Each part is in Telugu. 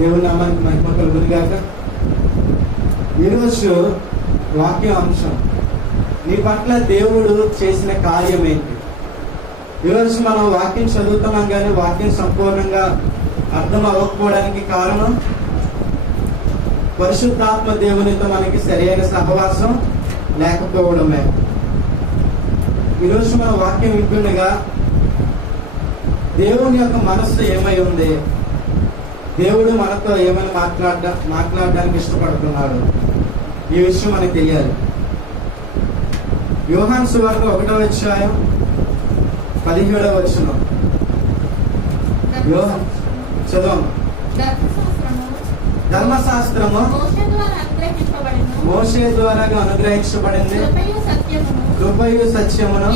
దేవుని నామానికి మహిమ కలుగును గాక. ఈరోజు వాక్య అంశం, నీ పట్ల దేవుడు చేసిన కార్యం ఏంటి? ఈరోజు మనం వాక్యం చదువుతున్నాం కానీ వాక్యం సంపూర్ణంగా అర్థం అవ్వకపోవడానికి కారణం పరిశుద్ధాత్మ దేవునితో మనకి సరైన సహవాసం లేకపోవడమే. ఈరోజు మన వాక్యం వింటుండగా దేవుని యొక్క మనస్సు ఏమై ఉంది, దేవుడు మనతో ఏమైనా మాట్లాడడానికి ఇష్టపడుతున్నాడు, ఈ విషయం మనకు తెలియాలి. యోహాను సువార్త 1వ అధ్యాయం 17వ వచనం చదవం. ధర్మశాస్త్రము మోషే ద్వారా అనుగ్రహించబడింది, కృపయు సత్యమును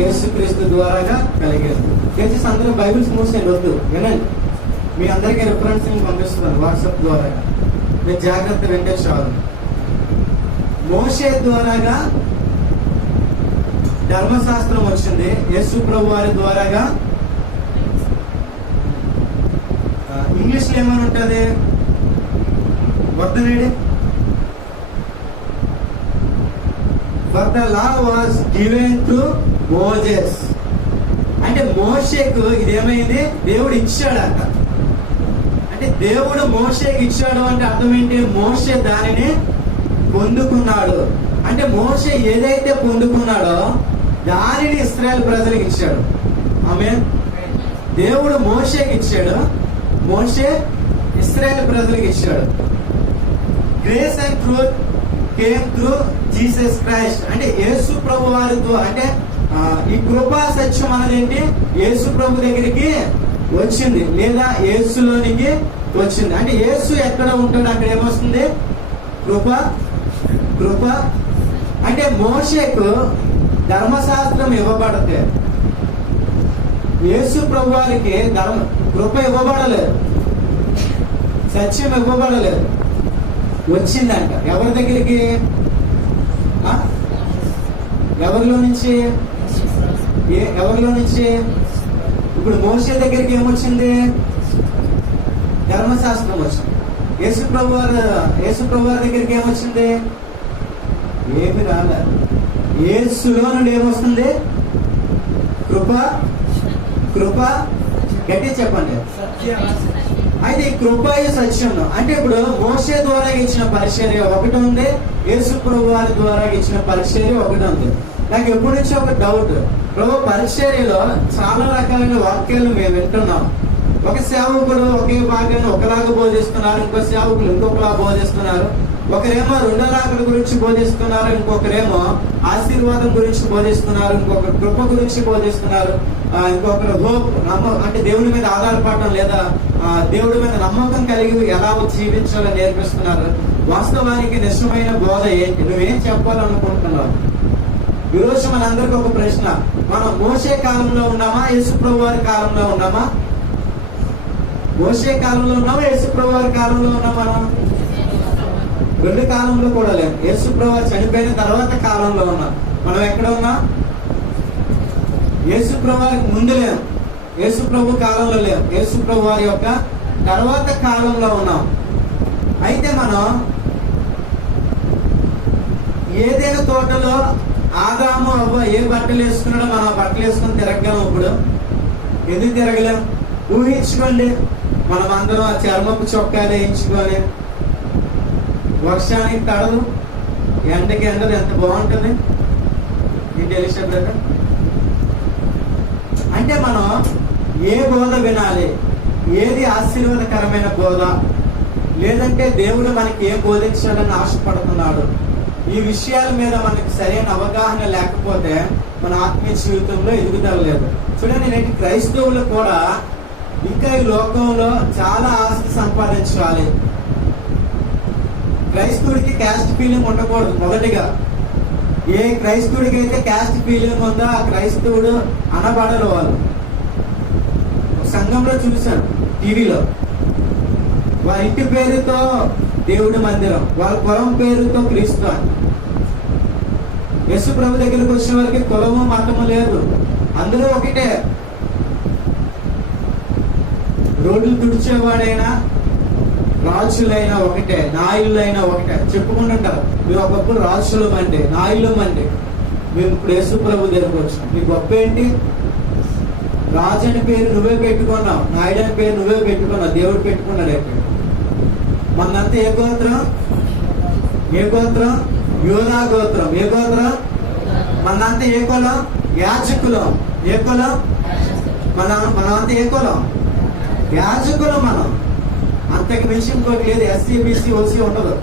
యేసుక్రీస్తు ద్వారా కలిగేది. దయచేసి అందరూ బైబిల్స్ మూసేయండి, వద్దు వినండి. మీ అందరికీ రిఫరెన్స్ పంపిస్తున్నాను వాట్సాప్ ద్వారా, మీరు జాగ్రత్త వింటే చాలు. మోషే ద్వారాగా ధర్మశాస్త్రం వచ్చింది, యేసు ప్రభు వారి ద్వారాగా ఇంగ్లీష్ లో ఏమని ఉంటుంది, వద్దనేది For the law was given to Moses. అంటే మోషేకు ఇదేమైంది, దేవుడు ఇచ్చాడంట. అంటే దేవుడు మోషేకి ఇచ్చాడు అంటే అర్థం ఏంటి, మోషే దానిని పొందుకున్నాడు. అంటే మోషే ఏదైతే పొందుకున్నాడో దానిని ఇశ్రాయేలు ప్రజలకు ఇచ్చాడు. ఆమేన్. దేవుడు మోషేకి ఇచ్చాడు, మోషే ఇశ్రాయేలు ప్రజలకు ఇచ్చాడు. Grace and truth came through Jesus Christ. అంటే యేసు ప్రభు వారితో, అంటే ఈ కృపా సత్యం అనేది యేసు ప్రభు దగ్గరికి వచ్చింది, లేదా యేసులోనికి వచ్చింది. అంటే యేసు ఎక్కడ ఉంటాడు అక్కడ ఏమొస్తుంది, కృప. కృప అంటే మోషేకు ధర్మశాస్త్రం ఇవ్వబడితే యేసు ప్రభు వారికి కృప ఇవ్వబడలేదు, సత్యం ఇవ్వబడలేదు, వచ్చిందంట. ఎవరి దగ్గరికి, ఎవరిలో నుంచి, ఎవరిలో నుంచి? ఇప్పుడు మోషే దగ్గరికి ఏమొచ్చింది, ధర్మశాస్త్రం వచ్చింది. యేసు ప్రభు వారి దగ్గరికి ఏమొచ్చింది, ఏమి రాలేదు. యేసులో నుండి ఏమొస్తుంది, కృప. కృప గట్టి చెప్పండి. అయితే ఈ కృప సత్యం అంటే ఇప్పుడు మోషే ద్వారా ఇచ్చిన పరిచర్య ఒకటి ఉంది, యేసు ప్రభు వారి ద్వారా ఇచ్చిన పరిచర్య ఒకటి ఉంది. నాకు ఎప్పటి నుంచి ఒక డౌట్, ప్రభు పరిచర్యలో చాలా రకాలైన వాక్యాలు మేము వింటున్నాం. ఒక సేవకుడు ఒకే భాగాన్ని ఒకలాగా బోధిస్తున్నారు, ఇంకో సేవకులు ఇంకొకలా బోధిస్తున్నారు. ఒకరేమో రెండో రాకడ గురించి బోధిస్తున్నారు, ఇంకొకరేమో ఆశీర్వాదం గురించి బోధిస్తున్నారు, ఇంకొకరు కృప గురించి బోధిస్తున్నారు, ఇంకొకరు హోప్ అంటే దేవుడి మీద ఆధారపడటం లేదా దేవుడి మీద నమ్మకం కలిగి ఎలా జీవించాలని నేర్పిస్తున్నారు. వాస్తవానికి నిజమైన బోధ ఏంటి, నువ్వేం చెప్పాలనుకుంటున్నావు? ఈరోజు మనందరికి ఒక ప్రశ్న, మనం మోషే కాలంలో ఉన్నామా, యేసు ప్రభు వారి కాలంలో ఉన్నామా? మోషే కాలంలో ఉన్నామా, యేసు ప్రభు వారి కాలంలో ఉన్నామా? మనం రెండు కాలంలో కూడా లేదు. యేసు ప్రభు చనిపోయిన తర్వాత కాలంలో ఉన్నాం. మనం ఎక్కడ ఉన్నాం? యేసు ప్రభు ముందు లేం, యేసు ప్రభు కాలంలో లేం, యేసు ప్రభు వారి యొక్క తర్వాత కాలంలో ఉన్నాం. అయితే మనం ఏదైనా తోటలో ఆదాము అవ్వ ఏ బట్టలు వేసుకున్నాడో మనం ఆ బట్టలు వేసుకుని తిరగలేము. ఇప్పుడు ఎందుకు తిరగలేం? ఊహించుకోండి, మనం అందరం ఆ చర్మపు చొక్కాలు వేయించుకొని, వర్షానికి తడదు, ఎండకి ఎండదు, ఎంత బాగుంటుంది. నీకు తెలిసిన బ్రదర్, అంటే మనం ఏ బోధ వినాలి, ఏది ఆశీర్వాదకరమైన బోధ, లేదంటే దేవుడు మనకి ఏం బోధించాలని ఆశపడుతున్నాడు, ఈ విషయాల మీద మనకి సరైన అవగాహన లేకపోతే మన ఆత్మీయ జీవితంలో ఎదుగుదల లేదు. చూడండి, నేటి క్రైస్తవులు కూడా ఇంకా ఈ లోకంలో చాలా ఆస్తి సంపాదించాలి. క్రైస్తవుడికి క్యాస్ట్ ఫీలింగ్ ఉండకూడదు. మొదటిగా ఏ క్రైస్తవుడికి అయితే క్యాస్ట్ ఫీలింగ్ ఉందో ఆ క్రైస్తవుడు అనబడరు. వాళ్ళు సంఘంలో చూశాను, టీవీలో, వారి ఇంటి పేరుతో దేవుడి మందిరం, వాళ్ళ కులం పేరుతో క్రీస్తు అని. యేసు ప్రభు దగ్గరికి వచ్చిన వారికి కులము మతము లేదు, అందరూ ఒకటే. రోడ్లు తుడిచేవాడైనా, రాజులైనా ఒకటే, నాయులైనా ఒకటే చెప్పుకుంటుంటారు. మేము ఒకప్పుడు రాజులం అంటే, నాయులం అంటే, మేము ఇప్పుడు యేసు ప్రభు దగ్గరకు వచ్చాం. నీ గొప్ప ఏంటి? రాజు అని పేరు నువ్వే పెట్టుకున్నావు, నాయుడు అని పేరు నువ్వే పెట్టుకున్నావు, దేవుడు పెట్టుకున్నాడు. అయితే మనంతా ఏ గోత్రం? ఏ గోత్రం? యోధా గోత్రం. ఏ గోత్రం? మనంతా ఏ కులం? యాజకులం. ఏ కులం? మనమంతా ఏ కులం? యాజకులం. మనం అంతకు మించి ఇంకోటి లేదు. ఎస్సీ, బీసీ, ఓసీ ఉండదు.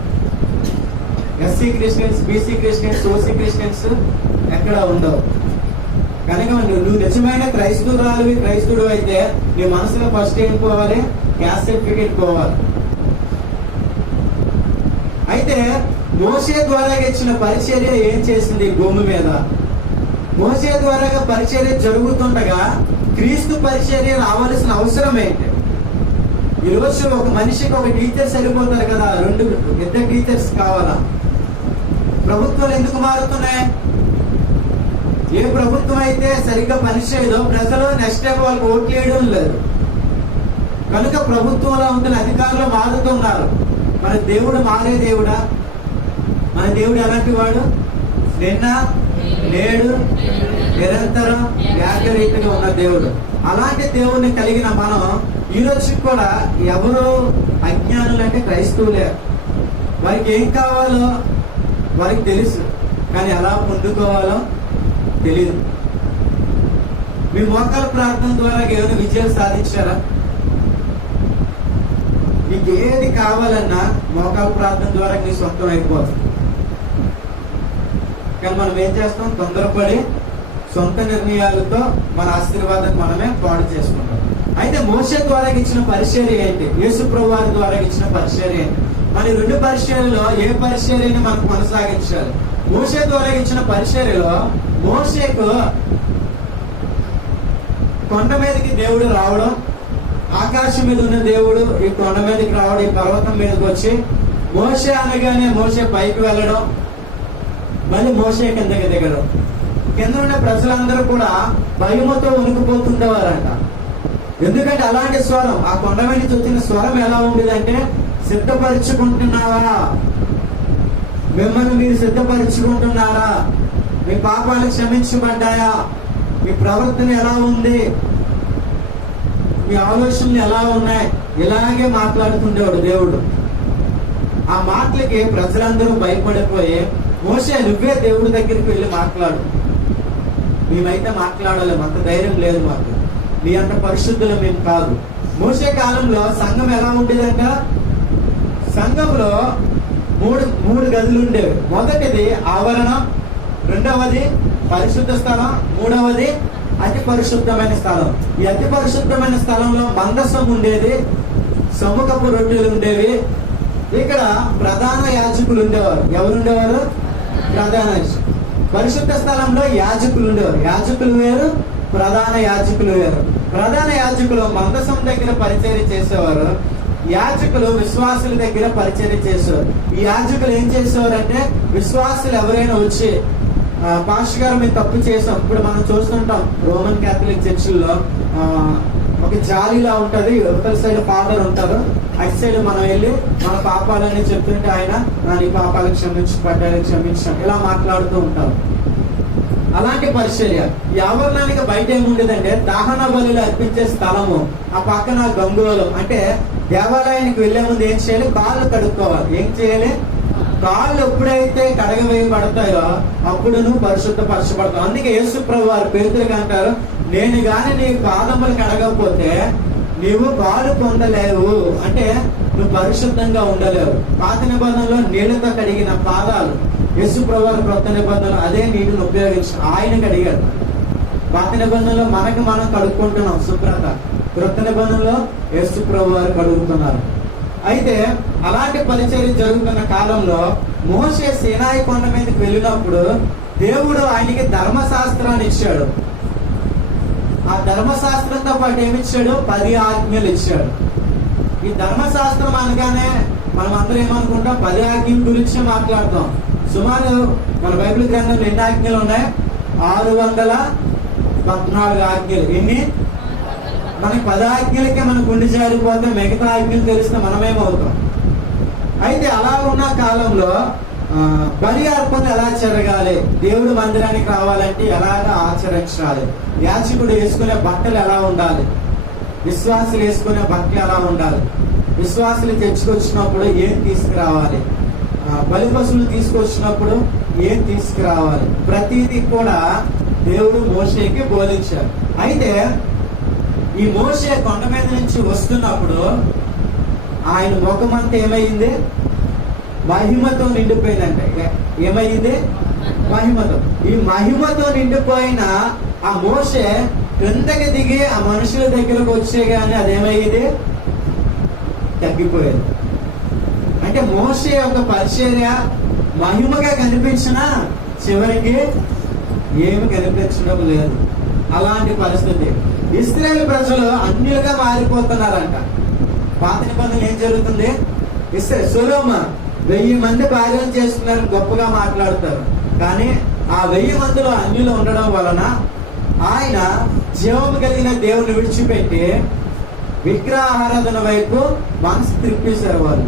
SC Christians, BC Christians, OC Christians ఎక్కడ ఉండవు. కనుక నువ్వు నిజమైన క్రైస్తవుడు అయితే నీ మనసులో ఫస్ట్ ఏం పోవాలి? క్యాస్ట్ సర్టిఫికేట్ పోవాలి. అయితే మోషే ద్వారా ఇచ్చిన పరిచర్య ఏం చేసింది భూమి మీద? మోషే ద్వారా పరిచర్య జరుగుతుండగా క్రీస్తు పరిచర్య రావాల్సిన అవసరం ఏంటి? ఈరోజు ఒక మనిషికి ఒక టీచర్ సరిపోతారు కదా, ఇద్దరు టీచర్స్ కావాలా? ప్రభుత్వాలు ఎందుకు మారుతున్నాయి? ఏ ప్రభుత్వం అయితే సరిగ్గా పనిచేయదో ప్రజలు నెక్స్ట్ టైం వాళ్ళకి ఓట్లు వేయడం లేదు. కనుక ప్రభుత్వంలో ఉంటున్న అధికారులు మారుతున్నారు. మన దేవుడు మారే దేవుడా? మన దేవుడు ఎలాంటి వాడు? నిన్న, నేడు, నిరంతరం ఏకరీతిగా ఉన్న దేవుడు. అలాంటి దేవుడిని కలిగిన మనం ఈ రోజు కూడా ఎవరు అజ్ఞానులు అంటే క్రైస్తవులే. వారికి ఏం కావాలో వారికి తెలుసు, కానీ ఎలా పొందుకోవాలో తెలియదు. మీ మోకాల ప్రార్థన ద్వారా ఏమైనా విజయాలు సాధించారా? నీకు ఏది కావాలన్నా మోకాల ప్రార్థన ద్వారా నీ సొంతం అయిపోతుంది. కానీ మనం ఏం చేస్తాం? తొందరపడి సొంత నిర్ణయాలతో మన ఆశీర్వాదాన్ని మనమే పాడు చేసుకుంటాం. అయితే మోషే ద్వారా ఇచ్చిన పరిచర్య ఏంటి? యేసు ప్రభు వారి ద్వారా ఇచ్చిన పరిచర్య ఏంటి? మన రెండు పరిచర్యలో ఏ పరిచర్యని మనం కొనసాగించాలి? మోషే ద్వారా ఇచ్చిన పరిచర్యలో మోషేకు కొండ మీదకి దేవుడు రావడం, ఆకాశం మీద ఉన్న దేవుడు ఈ కొండ మీదకి రావడం, ఈ పర్వతం మీదకి వచ్చి మోషే అనగానే మోషే పైకి వెళ్ళడం, మళ్ళీ మోషే కిందకి దిగడం. కింద ఉన్న ప్రజలందరూ కూడా భయముతో ఉనికిపోతుండేవారంట. ఎందుకంటే అలాంటి స్వరం, ఆ కొండ మీద నుంచి వచ్చిన స్వరం ఎలా ఉండేదంటే, సిద్ధపరచుకుంటున్నావా? మిమ్మల్ని మీరు సిద్ధపరచుకుంటున్నారా? మీ పాపాలు క్షమించబడ్డాయా? మీ ప్రవర్తన ఎలా ఉంది? మీ ఆలోచనలు ఎలా ఉన్నాయి? ఇలాగే మాట్లాడుతుండేవాడు దేవుడు. ఆ మాటలకి ప్రజలందరూ భయపడిపోయి, మోషే నువ్వే దేవుడి దగ్గరికి వెళ్ళి మాట్లాడు. మేమైతే మాట్లాడలేము, అంత ధైర్యం లేదు మాకు, మీ అంత పరిశుద్ధులు మేము కాదు. మోషే కాలంలో సంఘం ఎలా ఉండేదంట? సంఘంలో మూడు గదులు ఉండేవి. మొదటిది ఆవరణం, రెండవది పరిశుద్ధ స్థలం, మూడవది అతి పరిశుద్ధమైన స్థలం. ఈ అతి పరిశుద్ధమైన స్థలంలో మందసం ఉండేది, సముఖపు రొట్టెలు ఉండేవి. ఇక్కడ ప్రధాన యాజకులు ఉండేవారు. ఎవరు ఉండేవారు? ప్రధాన యాజకులు. పరిశుద్ధ స్థలంలో యాజకులు ఉండేవారు. యాజకులు వేరు, ప్రధాన యాజకులు వేరు. ప్రధాన యాజకులు మందసం దగ్గర పరిచర్య చేసేవారు, యాజకులు విశ్వాసుల దగ్గర పరిచర్య చేసేవారు. ఈ యాజకులు ఏం చేసేవారు అంటే, విశ్వాసులు ఎవరైనా వచ్చి పాస్టర్ గారు మేము తప్పు చేసాం, ఇప్పుడు మనం చూస్తుంటాం రోమన్ క్యాథలిక్ చర్చిల్లో ఒక జాలీలా ఉంటది, అవతల సైడ్ ఫాదర్ ఉంటారు, అటు సైడ్ మనం వెళ్ళి మన పాపాలని చెప్తుంటే ఆయన నీ పాపాలకు క్షమించబడ్డానికి క్షమించాం ఇలా మాట్లాడుతూ ఉంటారు. అలాంటి పరిచర్య. ఈ ఆవరణానికి బయట ఏముండేదంటే దహన బలులు అర్పించే స్థలము, ఆ పక్కన గంగోలు. అంటే దేవాలయానికి వెళ్లే ముందు ఏం చేయాలి? కాళ్ళు కడుక్కోవాలి. ఏం చేయాలి? కాళ్ళు ఎప్పుడైతే కడగవేయబడతాయో అప్పుడు నువ్వు పరిశుద్ధపరచబడతావు. అందుకే యేసు ప్రభు వారు పేతురుగా అంటారు, నేను గాని నీ పాదములు కడగకపోతే నీవు పాలు పొందలేవు. అంటే నువ్వు పరిశుద్ధంగా ఉండలేవు. పాత నిబంధనలో నీళ్లతో కడిగిన పాదాలు, యేసు ప్రభు వారు క్రొత్త నిబంధనలు అదే నీటిని ఉపయోగించి ఆయన కడిగారు. పాత నిబంధనలో మనకు మనం కడుక్కుంటున్నాం శుభ్రత, క్రొత్త నిబంధనలో యేసు ప్రభు వారు కడుగుతున్నారు. అయితే అలాంటి పరిచర్య జరుగుతున్న కాలంలో మోషే సీనాయి కొండ మీదకి వెళ్ళినప్పుడు దేవుడు ఆయనకి ధర్మశాస్త్రాన్ని ఇచ్చాడు. ఆ ధర్మశాస్త్రంతో పాటు ఏమిచ్చాడు? 10 ఆజ్ఞలు ఇచ్చాడు. ఈ ధర్మశాస్త్రం అనగానే మనం అందరూ ఏమనుకుంటాం? 10 ఆజ్ఞల గురించి మాట్లాడతాం. సుమారు మన బైబిల్ గ్రంథంలో ఎన్ని ఆజ్ఞలు ఉన్నాయి? 614 ఆజ్ఞలు. ఎన్ని? మనకి 10 ఆజ్ఞలకే మన గుండె జారిపోతే మిగతా ఆజ్ఞలు తెలిస్తే మనమేమవుతాం. అయితే అలా ఉన్న కాలంలో బలి అర్పణ ఎలా జరగాలి, దేవుడు మందిరానికి రావాలంటే ఎలాగ ఆచరించాలి, యాజకుడు వేసుకునే బట్టలు ఎలా ఉండాలి, విశ్వాసులు వేసుకునే బట్టలు ఎలా ఉండాలి, విశ్వాసులు తెచ్చుకొచ్చినప్పుడు ఏం తీసుకురావాలి, బలి పశువులు తీసుకొచ్చినప్పుడు ఏం తీసుకురావాలి, ప్రతిదీ కూడా దేవుడు మోషేకి బోధించారు. అయితే ఈ మోషే కొండ మీద నుంచి వస్తున్నప్పుడు ఆయన ముఖమంతా ఏమైంది, మహిమతో నిండిపోయిందంటే. ఏమైంది, మహిమతో. ఈ మహిమతో నిండిపోయిన ఆ మోషే క్రిందకి దిగి ఆ మనుషుల దగ్గరకు వచ్చే గానీ అదేమయ్యేది, తగ్గిపోయేది. అంటే మోషే యొక్క పరిచర్య మహిమగా కనిపించినా చివరికి ఏమి కనిపించడం లేదు. అలాంటి పరిస్థితి. ఇశ్రాయేలు ప్రజలు అన్యులుగా మారిపోతున్నారంట. పాత నిబంధనలు ఏం జరుగుతుంది, సొలొమోను 1000 మంది భార్యలు చేస్తున్నారని గొప్పగా మాట్లాడతారు. కానీ ఆ 1000 మందిలో అన్యులు ఉండడం వలన ఆయన జీవము కలిగిన దేవుని విడిచిపెట్టి విగ్రహారాధన వైపు మనసు తిప్పేశారు వాళ్ళు.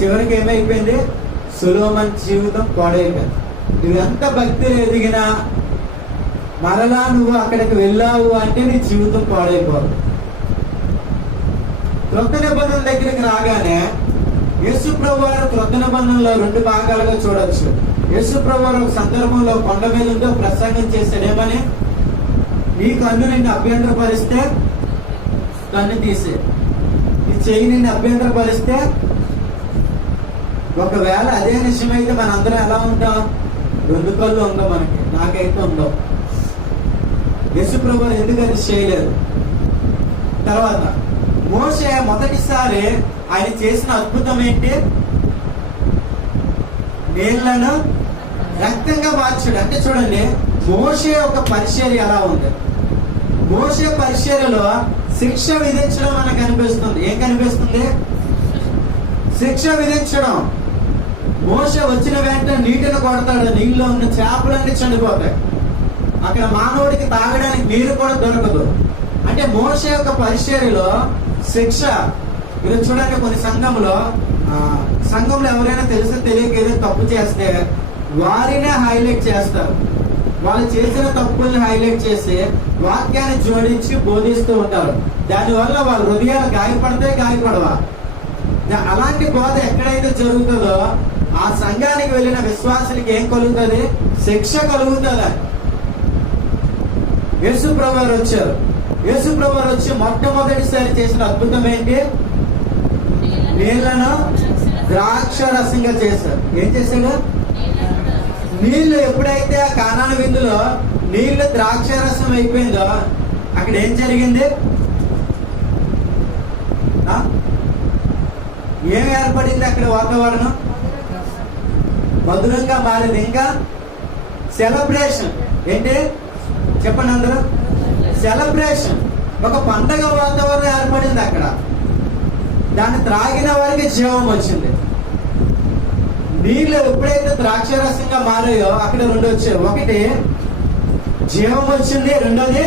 చివరికి ఏమైపోయింది, సొలొమోను జీవితం పాడైపోయింది. నువ్వు ఎంత భక్తిలో ఎదిగినా మరలా నువ్వు అక్కడికి వెళ్ళావు అంటే నీ జీవితం పాడైపోదు. క్రొత్త నిబంధనల దగ్గరికి రాగానే యేసు ప్రభువు వారు క్రొత్త నిబంధనలో 2 భాగాలుగా చూడొచ్చు. యేసు ప్రభువు వారు ఒక సందర్భంలో కొండ మీద ఉంటూ ప్రసంగం చేశాడు. ఏమని, నీ కన్ను నిన్ను అభ్యంతరపరిస్తే కన్ను తీసే, నీ చెయ్యి నిన్ను అభ్యంతరపరిస్తే. ఒకవేళ అదే నిజమైతే మనందరం ఎలా ఉంటాం, 2 కళ్ళు ఉందో మనకి, నాకైతే ఉందో. యేసు ప్రభువు ఎందుకు అది చేయలేదు. తర్వాత మోషే మొదటిసారి ఆయన చేసిన అద్భుతం ఏంటి, నీళ్లను రక్తంగా మార్చాడు. అంటే చూడండి, మోషే ఒక పరిచర్య ఎలా ఉంది. మోషే పరిచర్యలో శిక్ష విధించడం మనకు కనిపిస్తుంది. ఏం కనిపిస్తుంది, శిక్ష విధించడం. మోషే వచ్చిన వెంటనే నీటిని కొడతాడు, నీళ్ళలో ఉన్న చేపలన్నీ చనిపోతాయి. అక్కడ మానవుడికి తాగడానికి నీరు కూడా దొరకదు. అంటే మోషే యొక్క పరిచర్యలో శిక్ష. మీరు చూడండి, కొన్ని సంఘంలో ఎవరైనా తెలిసి తెలియక ఏదో తప్పు చేస్తే వారినే హైలైట్ చేస్తారు. వాళ్ళు చేసిన తప్పుల్ని హైలైట్ చేసి వాక్యాన్ని జోడించి బోధిస్తూ ఉంటారు. దానివల్ల వాళ్ళ హృదయాలు గాయపడవా. అలాంటి బోధ ఎక్కడైతే జరుగుతుందో ఆ సంఘానికి వెళ్ళిన విశ్వాసులకి ఏం కలుగుతుంది, శిక్ష కలుగుతుంది. యేసు ప్రభువు వచ్చారు. యేసు ప్రభువు వచ్చి మొట్టమొదటిసారి చేసిన అద్భుతం ఏంటి, నీళ్లను ద్రాక్ష రసంగా చేశారు. ఏం చేశాడు, నీళ్లు ఎప్పుడైతే ఆ కానాను విందులో నీళ్లు ద్రాక్ష రసం అయిపోయిందో అక్కడ ఏం జరిగింది, ఏం ఏర్పడింది, అక్కడ వాతావరణం మధురంగా మారింది. ఇంకా సెలబ్రేషన్ ఏంటి చెప్పండి అందరూ, సెలబ్రేషన్. ఒక పండగ వాతావరణం ఏర్పడింది అక్కడ. దాన్ని త్రాగిన వారికి జీవం వచ్చింది. నీళ్ళు ఎప్పుడైతే ద్రాక్షరసంగా మారాయో అక్కడ 2 వచ్చాయి. ఒకటి జీవం వచ్చింది, రెండోది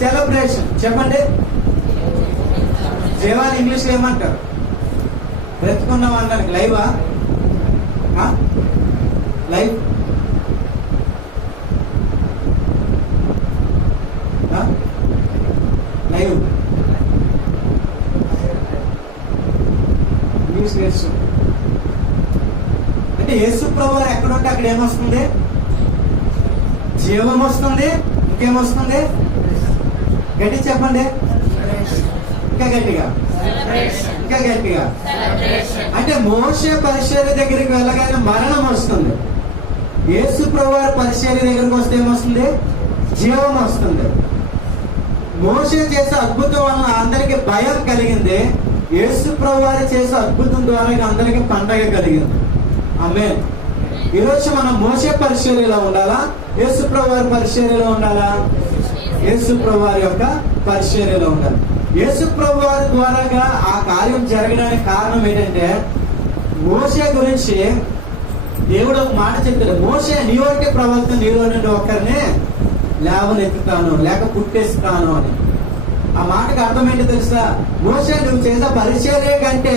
సెలబ్రేషన్. చెప్పండి, జీవాన్ని ఇంగ్లీష్ లో ఏమంటారు, బ్రతుకున్నాం అనడానికి లైవా, లైఫ్, లైవ్ ఇంగ్లీష్ నేర్చు. అంటే యేసు ప్రభువు ఎక్కడుంటే అక్కడ ఏమొస్తుంది, జీవం వస్తుంది. ఇంకేమొస్తుంది, గట్టి చెప్పండి, ఇంకా గట్టిగా, ఇంకా గట్టిగా. అంటే మోషే పరిచర్య దగ్గరికి వెళ్ళగానే మరణం వస్తుంది. యేసు ప్రభువు పరిచర్య దగ్గరికి వస్తే ఏమొస్తుంది, జీవం వస్తుంది. మోషే చేసే అద్భుతం వలన అందరికి భయం కలిగింది. యేసు ప్రభువు చేసే అద్భుతం ద్వారా అందరికి పండగ కలిగింది. ఆమేన్. ఈరోజు మనం మోషే పరిచర్యలో ఉండాలా, యేసు ప్రభువు పరిచర్యలో ఉండాలా? యేసు ప్రభువు యొక్క పరిచర్యలో ఉండాలి. యేసు ప్రభువు ద్వారాగా ఆ కార్యం జరగడానికి కారణం ఏంటంటే, మోషే గురించి దేవుడు ఒక మాట చెప్పాడు, మోషే నీ వంటి ప్రవక్త నీలో నుండి ఒక్కరిని లేవనెత్తుతాను లేక పుట్టేస్తాను అని. ఆ మాటకు అర్థం ఏంటి తెలుసా? మోషే నువ్వు చేసే పరిచర్య కంటే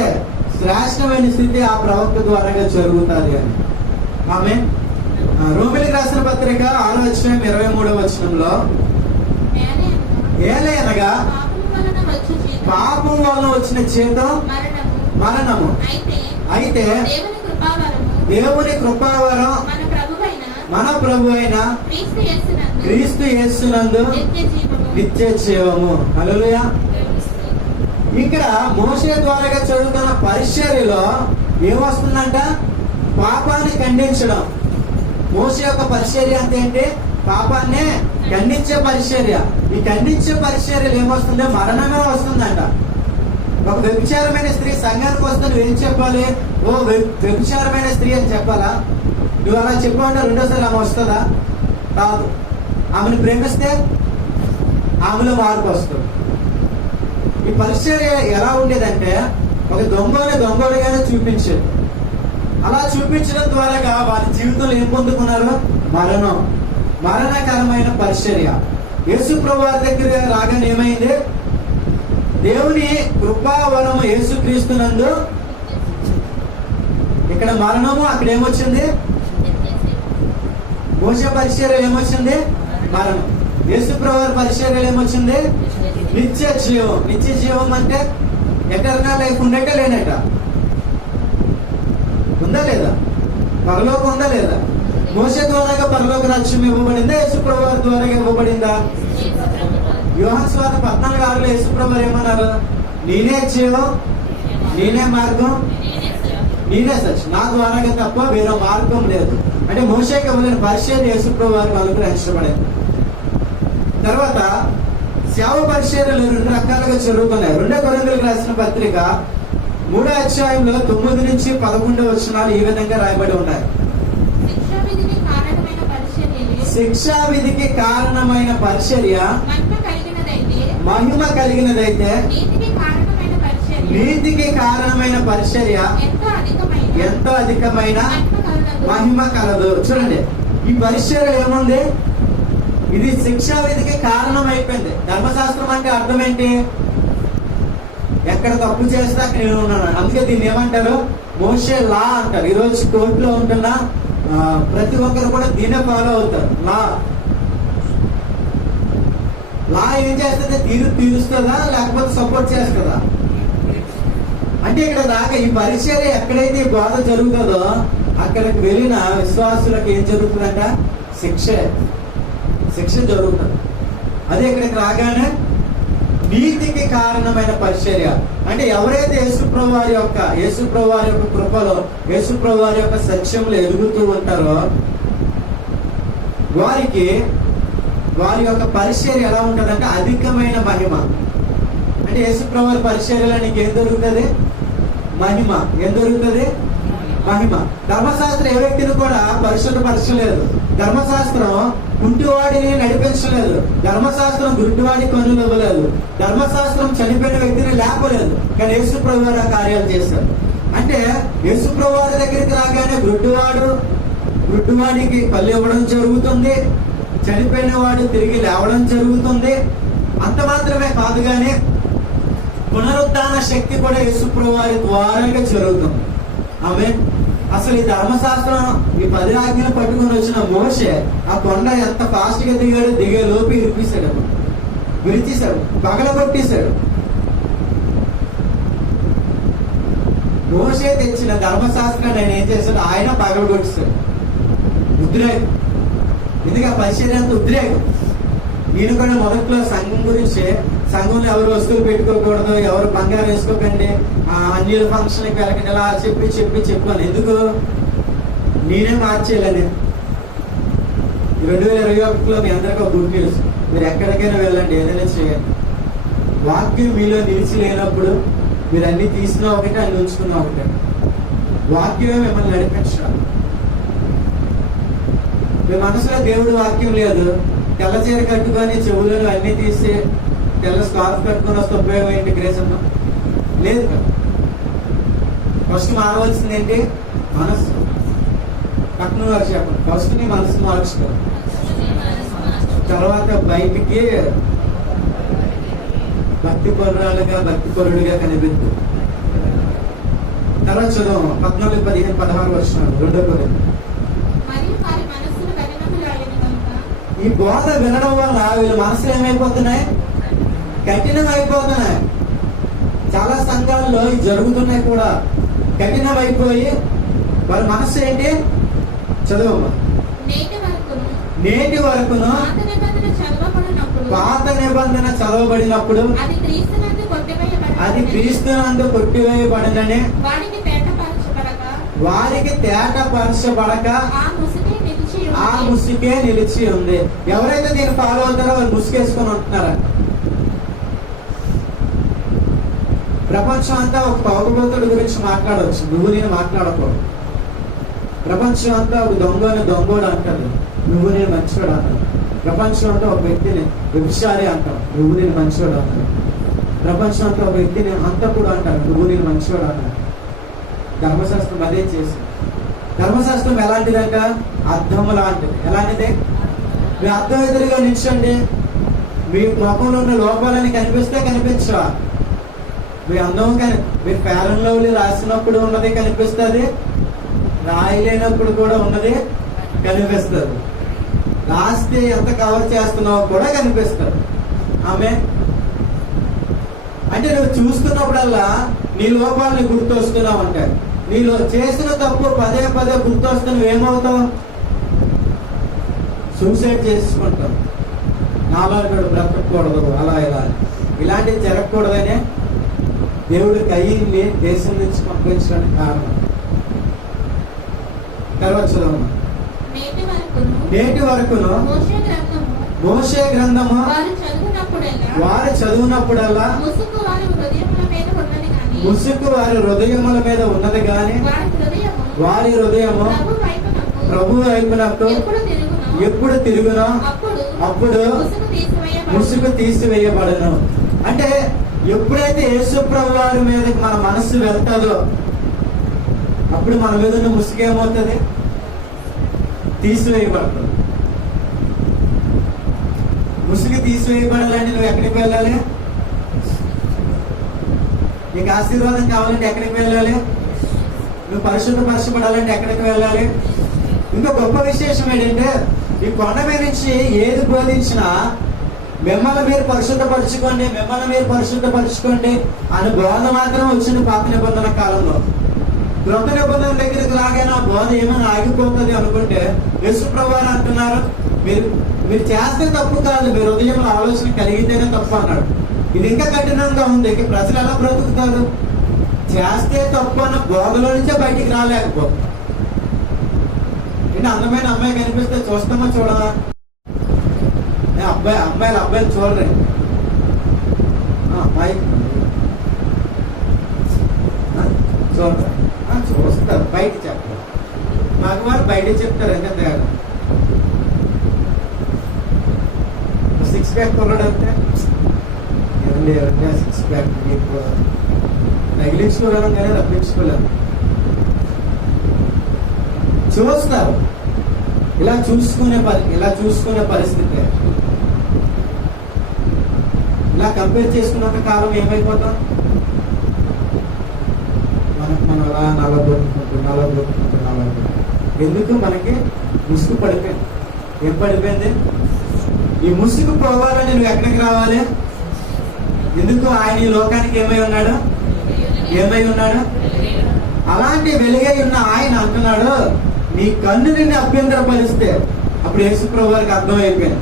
శ్రేష్టమైన స్థితి ఆ ప్రవక్త ద్వారా జరుగుతుంది అని. ఆమె రోమిలికి రాసిన పత్రిక 6:23 ఏలయనగా పాపం వలన వచ్చిన జీతం మరణము, అయితే దేవుని కృపావరం మన ప్రభు అయిన క్రీస్తు యేసునందు నిత్య జీవము. హల్లెలూయా. ఇక్కడ మోషే ద్వారా జరుగుతున్న పరిచర్యలో ఏమొస్తుందంట? పాపాన్ని ఖండించడం. మోషే యొక్క పరిచర్య అంటే ఏంటి? పాపాన్ని ఖండించే పరిచర్య. ఈ ఖండించే పరిచర్యలు ఏమొస్తుంది? మరణమే వస్తుందంట. ఒక వ్యభిచారమైన స్త్రీ సంఘానికి వస్తే నువ్వేం చెప్పాలి? ఓ వ్యభిచారమైన స్త్రీ అని చెప్పాలా? నువ్వు అలా చెప్పాలంటే రెండోసారి ఆమె వస్తుందా? రాదు. ఆమెను ప్రేమిస్తే ఆమెలో మార్పు వస్తుంది. ఈ పరిచర్య ఎలా ఉండేదంటే ఒక దొంగలుగానే చూపించేది. అలా చూపించడం ద్వారా వారి జీవితంలో ఏం పొందుకున్నారు? మరణకరమైన పరిచర్య. యేసు ప్రభు వారి దగ్గర రాగానే ఏమైంది? దేవుని కృపావరము యేసుక్రీస్తునందు. ఇక్కడ మరణము, అక్కడ ఏమొచ్చింది? మోషే పరిచర్యలు ఏమొచ్చింది? మరణం. యేసు ప్రభు వారి పరిచర్యలు ఏమొచ్చింది? నిత్య జీవం. నిత్య జీవం అంటే ఎటర్నల్ లైఫ్ ఉండేట లేనట? ఉందా లేదా? పరలోకం ఉందా లేదా? మోషే ద్వారా పరలోక రాజ్యం ఇవ్వబడిందా? యేసు ప్రభు వారి ద్వారా ఇవ్వబడిందా? యోహాను సువార్త 14:6 యేసు ప్రభు ఏమన్నారు? నేనే జీవం, నేనే మార్గం, నేనే సత్యం, నా ద్వారా తప్ప వేరే మార్గం లేదు. అంటే మోషేకి ఇవ్వలేని పరిచర్య యేసు ప్రభు వారికి అనుగ్రహించబడింది. తర్వాత సేవ పరిచర్యలు 2 రకాలుగా జరుగుతున్నాయి. 2 కొరింథీయులకు రాసిన పత్రిక 3:9-11 ఈ విధంగా రాయబడి ఉన్నాయి. శిక్షా విధికి కారణమైన పరిచర్య మహిమ కలిగినదైతే నీతికి కారణమైన పరిచర్య ఎంతో అధికమైన మహిమ కలదు. చూడండి, ఈ పరిచర్య ఏముంది? ఇది శిక్షా విధికి కారణం అయిపోయింది. ధర్మశాస్త్రం అంటే అర్థం ఏంటి? ఎక్కడ తప్పు చేస్తే అక్కడ నేను ఉన్నాను. అందుకే దీన్ని ఏమంటారు? మోషే లా అంటారు. ఈరోజు కోర్టులో ఉంటున్న ప్రతి ఒక్కరు కూడా దీన్నే ఫాలో అవుతారు. లా ఏం చేస్తుంది? తీరుస్తుందా లేకపోతే సపోర్ట్ చేస్తుందా? అంటే ఇక్కడ దాకా ఈ పరిచర్య ఎక్కడైతే బోధ జరుగుతుందో అక్కడికి వెళ్ళిన విశ్వాసులకు ఏం జరుగుతుందంట? శిక్ష జరుగుతుంది. అదే ఇక్కడికి రాగానే నీతికి కారణమైన పరిచర్య. అంటే ఎవరైతే యేసుప్రభు వారి యొక్క కృపలో, యేసుప్రభు వారి యొక్క సత్యంలో ఎదుగుతూ ఉంటారో వారికి వారి యొక్క పరిచర్య ఎలా ఉంటుందంటే అధికమైన మహిమ. అంటే యేసుప్రభు వారి పరిచర్యలో నీకు ఏం దొరుకుతుంది? మహిమ. ఏం దొరుకుతుంది? మహిమ. ధర్మశాస్త్రం ఏ వ్యక్తిని కూడా పరిశుద్ధపరచలేదు. ధర్మశాస్త్రం కుంటివాడిని నడిపించలేదు. ధర్మశాస్త్రం గుడ్డివాడి కన్నులు ఇవ్వలేదు. ధర్మశాస్త్రం చనిపోయిన వ్యక్తిని లేపలేదు. కానీ యేసు ప్రభు వారు ఆ కార్యాలు చేశారు. అంటే యేసు ప్రభు వారి దగ్గరికి రాగానే గుడ్డివాడికి పళ్ళు ఇవ్వడం జరుగుతుంది, చనిపోయిన వాడు తిరిగి లేవడం జరుగుతుంది. అంత మాత్రమే కాదు కానీ పునరుద్ధాన శక్తి కూడా యేసు ప్రభు వారి ద్వారాగా జరుగుతుంది. ఆమె అసలు ఈ ధర్మశాస్త్రం ఈ 10 ఆజ్ఞలు పట్టుకొని వచ్చిన మోషే ఆ కొండ ఎంత ఫాస్ట్ గా దిగే లోపు ఇరిపిస్తాడు, విరిచేశాడు, పగలగొట్టేశాడు. మోషే తెచ్చిన ధర్మశాస్త్రాన్ని ఆయన ఏం చేశాడు? ఆయన పగలగొట్టేశాడు. ఉద్రేకం. ఎందుకు ఆ పరిచర్య అంతా ఉద్రేకం. ఈయన కూడా మొదట్లో సంఘం గురించి, సంఘంలో ఎవరు వస్తువులు పెట్టుకోకూడదు, ఎవరు బంగారం వేసుకోకండి, అన్యుల ఫంక్షన్కి వెళ్ళకండి, ఇలా చెప్పాను. ఎందుకు? నేనే మార్చేయాలని. 2021లో మీ అందరికీ ఒక గుడ్ న్యూస్. మీరు ఎక్కడికైనా వెళ్ళండి, ఏదైనా చేయండి. వాక్యం మీలో నిలిచి లేనప్పుడు మీరు అన్ని తీసినా ఒకటే, అన్ని ఉంచుకున్నా ఒకటే. వాక్యమే మిమ్మల్ని నడిపించాలి. మీ మనసులో దేవుడు వాక్యం లేదు, తెల్ల చీర కట్టుకొని చెవులను అన్ని తీసి తెల్ల స్కార్ఫ్ కట్టుకొని వస్తే ఉపయోగం ఏంటి? గ్రేస్ అన్నా లేదు కదా. ఫస్ట్ మారవలసింది ఏంటి? మనసు. పక్కన వారు చెప్పండి, ఫస్ట్ నీ మనసు మార్చుకో, తర్వాత బయటికి భక్తి పరురాలుగా భక్తి పరుడుగా కనిపిస్తుంది. తర్వాత చదువు 14, 15, 16 వర్షాలు 2 కొరింథీ. ఈ బోధ వినడం వల్ల వీళ్ళ మనసులు ఏమైపోతున్నాయి? కఠినం అయిపోతున్నాయి. చాలా సంఘాల్లో ఇది జరుగుతున్నాయి కూడా. కఠినం అయిపోయి వాళ్ళ మనసు ఏంటి? చదువు. నేటి వరకును పాత నిబంధన చదవబడినప్పుడు అది క్రీస్తునందు కొట్టివేయబడిననే వారికి తేటపరచబడక ఆ ముసుకే నిలిచి ఉంది. ఎవరైతే దీన్ని ఫాలో అవుతారో వాళ్ళు ముసుకేసుకొని ఉంటున్నారా? ప్రపంచం అంతా ఒక తాగుబోతుడి గురించి మాట్లాడవచ్చు, నువ్వు నేను మాట్లాడకూడదు. ప్రపంచం అంతా ఒక దొంగోడు అంటారు, నువ్వు నేను మంచివాడు అంటారు. ప్రపంచం అంతా ఒక వ్యక్తిని వ్యభిచారి అంటారు, నువ్వు నేను మంచివాడు అంటారు. ప్రపంచం అంతా ఒక వ్యక్తిని హంతకుడు అంటారు, నువ్వు నేను మంచివాడు అంటారు. ధర్మశాస్త్రం అదే చేసి. ధర్మశాస్త్రం ఎలాంటిదంట? అర్థం లాంటిది. ఎలాంటిది? మీ అర్థం ఎదురుగా నిల్చండి, మీ ముఖంలో ఉన్న లోపాలని కనిపిస్తే కనిపించవా? మీ అందం కానీ మీరు ఫెయిర్ అండ్ లవ్లీ రాసినప్పుడు ఉన్నది కనిపిస్తుంది, రాయలేనప్పుడు కూడా ఉన్నది కనిపిస్తుంది. రాస్తే ఎంత కవర్ చేస్తున్నావో కూడా కనిపిస్తుంది. ఆమె అంటే నువ్వు చూస్తున్నప్పుడల్లా నీ లోపాలని గుర్తొస్తున్నావు అంటారు. నీలో చేసిన తప్పు పదే గుర్తొస్తే నువ్వేమవుతావు? సూసైడ్ చేసుకుంటావు. నాలాంటి బ్రతకూడదు, అలా ఇలా ఇలాంటివి జరగకూడదనే దేవుడు కయ్యిని దేశం నుంచి పంపించడానికి కారణం. తర్వాత చదువు. నేటి వరకును మోషే గ్రంథము వారు చదువునప్పుడల్లా ముసుగు వారి హృదయముల మీద ఉన్నది గాని వారి హృదయము ప్రభు వైపునకు ఎప్పుడు తిరుగునో అప్పుడు ముసుగు తీసివేయబడను. అంటే ఎప్పుడైతే యేసు ప్రభు వారి మీదకి మన మనస్సు వెళ్తాదో అప్పుడు మన మీద ఉన్న ముసుగు ఏమవుతుంది? తీసివేయబడుతుంది. ముసుగు తీసివేయబడాలంటే నువ్వు ఎక్కడికి వెళ్ళాలి? నీకు ఆశీర్వాదం కావాలంటే ఎక్కడికి వెళ్ళాలి? నువ్వు పరిశుద్ధపరచబడాలంటే ఎక్కడికి వెళ్ళాలి? ఇంకా గొప్ప విశేషం ఏంటంటే ఈ కొండ మీద నుంచి ఏది బోధించినా మిమ్మల్ని మీరు పరిశుద్ధపరచుకోండి, మిమ్మల్ని మీరు పరిశుద్ధపరచుకోండి అని బోధ మాత్రం వచ్చింది పాత నిబంధన కాలంలో. క్రొత్త నిబంధన దగ్గరికి రాగానే ఆ బోధ ఏమైనా ఆగిపోతుంది అనుకుంటే యేసు ప్రభువారు అంటున్నారు, మీరు చేస్తే తప్పు కాదు, మీ హృదయంలో ఆలోచన కలిగితేనే తప్పు అన్నాడు. ఇది ఇంకా కఠినంగా ఉంది. ప్రజలు ఎలా బ్రతుకుతారు? చేస్తే తప్పు అన్న బోధలో నుంచే బయటికి రాలేకపోతారు. ఏంటి అందమైన అమ్మాయి కనిపిస్తే చూస్తామా చూడదా? అబ్బాయిలు చూడరే. అమ్మాయి చూడరా? చూస్తారు, బయట చెప్తారు. మగవారు బయట చెప్తారు. ఎంత తేడా? 6 ప్యాక్ కొనడంటే ఎవరిని 6 ప్యాక్ మీకు తగిలించుకోవడం కానీ రప్పించుకోలేము. చూస్తారు. ఇలా చూసుకునే పరిస్థితి. ఇలా కంపేర్ చేసుకున్నంత కాలం ఏమైపోతాం? మనం అలా నలబొట్టుకుంటూ ఎందుకు? మనకి ముసుగు పడిపోయింది. ఏం పడిపోయింది? ఈ ముసుగు పోవాలని నువ్వు ఎక్కడికి రావాలి? ఎందుకు? ఆయన ఈ లోకానికి ఏమై ఉన్నాడు? అలాంటి వెలుగై ఉన్న ఆయన అంటున్నాడు, నీ కన్ను నిన్ను అభ్యంతరపరిస్తే. అప్పుడు యేసు ప్రభు వారికి అర్థమైపోయింది.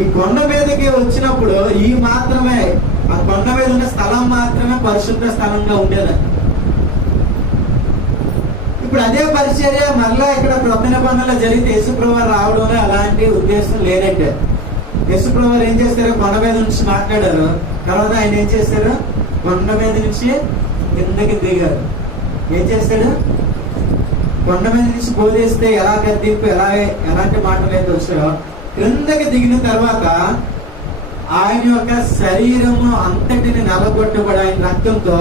ఈ కొండ మీదకి వచ్చినప్పుడు ఈ మాత్రమే, ఆ కొండ మీద ఉన్న స్థలం మాత్రమే పరిశుద్ధ స్థలంగా ఉండేది. ఇప్పుడు అదే పరిచర్య మరలా ఇక్కడ క్రొత్త నిబంధనలో జరిగితే యేసు ప్రభు వారు రావడంలో అలాంటి ఉద్దేశం లేదంటే. యేసు ప్రభు వారు ఏం చేస్తారు? కొండ మీద నుంచి మాట్లాడారు. తర్వాత ఆయన ఏం చేశారు? కొండ మీద నుంచి కిందకి దిగారు. ఏం చేశాడు? కొండ మీద నుంచి బోధిస్తే ఎలా గద్దింపు, ఎలాంటి మాటలు అయితే వచ్చాయో క్రిందకి దిగిన తర్వాత ఆయన యొక్క శరీరము అంతటిని నలగొట్టబడి ఆయన రక్తంతో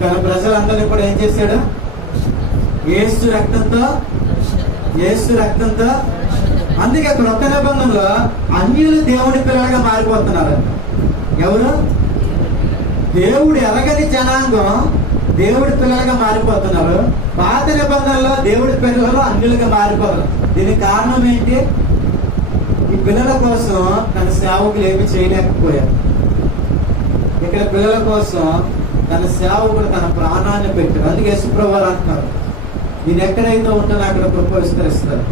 తన ప్రజలందరినీ కూడా ఏం చేశాడు? యేసు రక్తంతో. అందుకే క్రొత్త నిబంధనలో అన్యులు దేవుని పిల్లలుగా మారిపోతున్నారు. ఎవరు? దేవుడు ఎరగని జనాంగం దేవుడి పిల్లలుగా మారిపోతున్నారు. పాత నిబంధనలో దేవుడి పిల్లలు అన్యులుగా మారిపోతున్నారు. దీనికి కారణం ఏంటి? ఈ పిల్లల కోసం తన సేవకులు ఏమి చేయలేకపోయారు. ఇక్కడ పిల్లల కోసం తన సేవకుడు తన ప్రాణాన్ని పెట్టారు. అందుకే యేసుప్రభువు వారు అంటున్నారు, నేను ఎక్కడైతే ఉంటానో అక్కడ కృప విస్తరిస్తారు,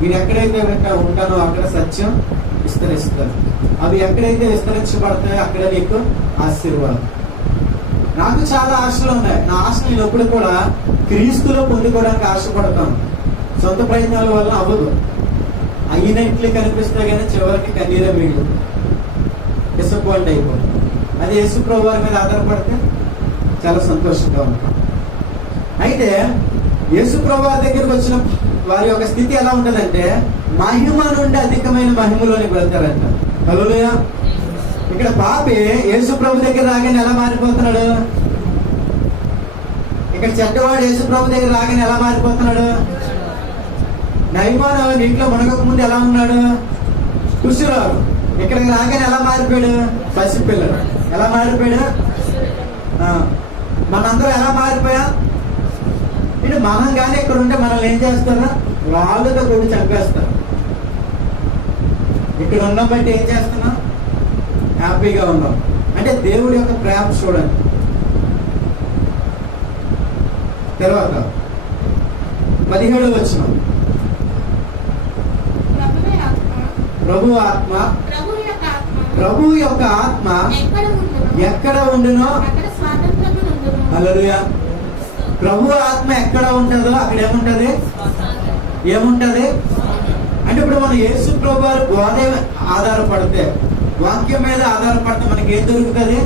నేను ఎక్కడైతే ఉంటానో అక్కడ సత్యం విస్తరిస్తారు. అవి ఎక్కడైతే విస్తరించబడతాయో అక్కడ నీకు ఆశీర్వాదం. నాకు చాలా ఆశలు ఉన్నాయి. నా ఆశ నేను ఎప్పుడు కూడా క్రీస్తులో పొందుకోవడానికి ఆశపడతాను. సొంత ప్రయత్నాల వల్ల అవ్వదు. అయినట్లు కనిపిస్తే కానీ చివరికి కన్నీరే వీళ్ళు డిసప్పాయింట్ అయిపోతుంది. అది యేసుప్రభువు వారి మీద ఆధారపడితే చాలా సంతోషంగా ఉంటాం. అయితే యేసుప్రభువు వారి దగ్గరికి వచ్చిన వారి యొక్క స్థితి ఎలా ఉంటదంటే, మహిమ నుండి అధికమైన మహిమలోనికి వెళ్తారంట. హల్లెలూయా. ఇక్కడ పాపి యేసుప్రభు దగ్గర రాగానే ఎలా మారిపోతున్నాడు? ఇక్కడ చెడ్డవాడు యేసుప్రభు దగ్గర రాగానే ఎలా మారిపోతున్నాడు? నయమాను నీటిలో మునగక ముందు ఎలా ఉన్నాడు? కుష్ఠరోగి. ఇక్కడికి రాగానే ఎలా మారిపోయాడు? పసిపిల్లడు. ఎలా మారిపోయాడు? మనందరం ఎలా మారిపోయా? ఇటు మనం కానీ ఇక్కడ ఉంటే మనల్ని ఏం చేస్తారా? వాళ్ళతో కూడా చంపేస్తారు. ఇక్కడ ఉన్నాం బట్టి ఏం చేస్తున్నాం? హ్యాపీగా ఉన్నాం. అంటే దేవుడి యొక్క ప్రేమ చూడండి. తర్వాత 17వ వచనం, ప్రభు యొక్క ఆత్మ ఎక్కడ ఉండునో. హల్లెలూయా. ప్రభు ఆత్మ ఎక్కడ ఉంటుందో అక్కడ ఏముంటది? ఏముంటది అంటే ఇప్పుడు మనం యేసు ప్రభు వారి బోధ ఆధారపడితే, వాక్యం మీద ఆధారపడితే మనకి ఏం దొరుకుతుంది?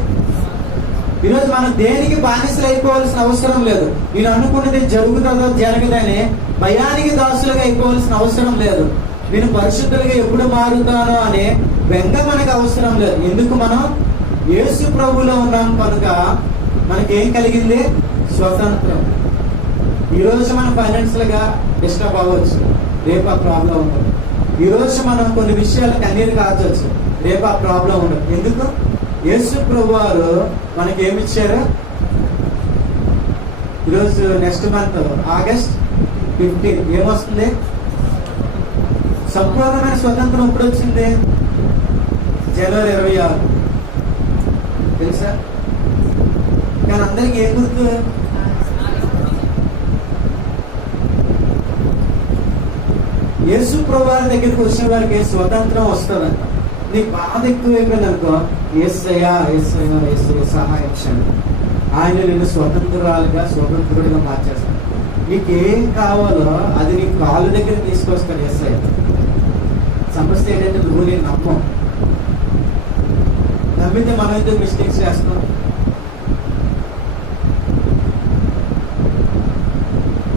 ఈరోజు మనం దేనికి బానిసలు అయిపోవాల్సిన అవసరం లేదు. నేను అనుకున్నది జరుగుతుందో జరగదని భయానికి దాసులుగా అయిపోవాల్సిన అవసరం లేదు. నేను పరిశుద్ధులుగా ఎప్పుడు మారుతానో అనే బెంగ మనకు అవసరం లేదు. ఎందుకు? మనం యేసు ప్రభువులో ఉన్నాం కనుక మనకేం కలిగింది? స్వతంత్రం. ఈరోజు మనం ఫైనాన్షియల్ గా డిస్టర్బ్ అవ్వచ్చు, రేపు ఆ ప్రాబ్లం ఉండదు. ఈరోజు మనం కొన్ని విషయాలు కన్నీరు కాచవచ్చు, రేపు ఆ ప్రాబ్లం ఉండదు. ఎందుకు? యేసు ప్రభు వారు మనకి ఏమిచ్చారు? ఈరోజు నెక్స్ట్ మంత్ ఆగస్ట్ 15 ఏమొస్తుంది? సంపూర్ణమైన స్వతంత్రం ఎప్పుడు వచ్చింది? జనవరి 26. తెలుసా? కానీ అందరికి ఏం గుర్తు? యేసు ప్రభు వారి దగ్గరికి వచ్చిన వారికి స్వతంత్రం వస్తుందంట. నీకు బాధ ఎక్కువైపోయింది అనుకో, యేసయ్యా యేసయ్యా యేసయ్యా సహాయం చేయండి. ఆయన నిన్ను స్వతంత్రురాలుగా స్వతంత్రుడిగా మార్చేస్తాడు. నీకేం కావాలో అది నీ కాళ్ళ దగ్గర తీసుకొస్తాడు యేసయ్య. సమస్య ఏంటంటే నువ్వు నేను నమ్మం. నమ్మితే మనం ఎందుకు మిస్టేక్స్ చేస్తాం?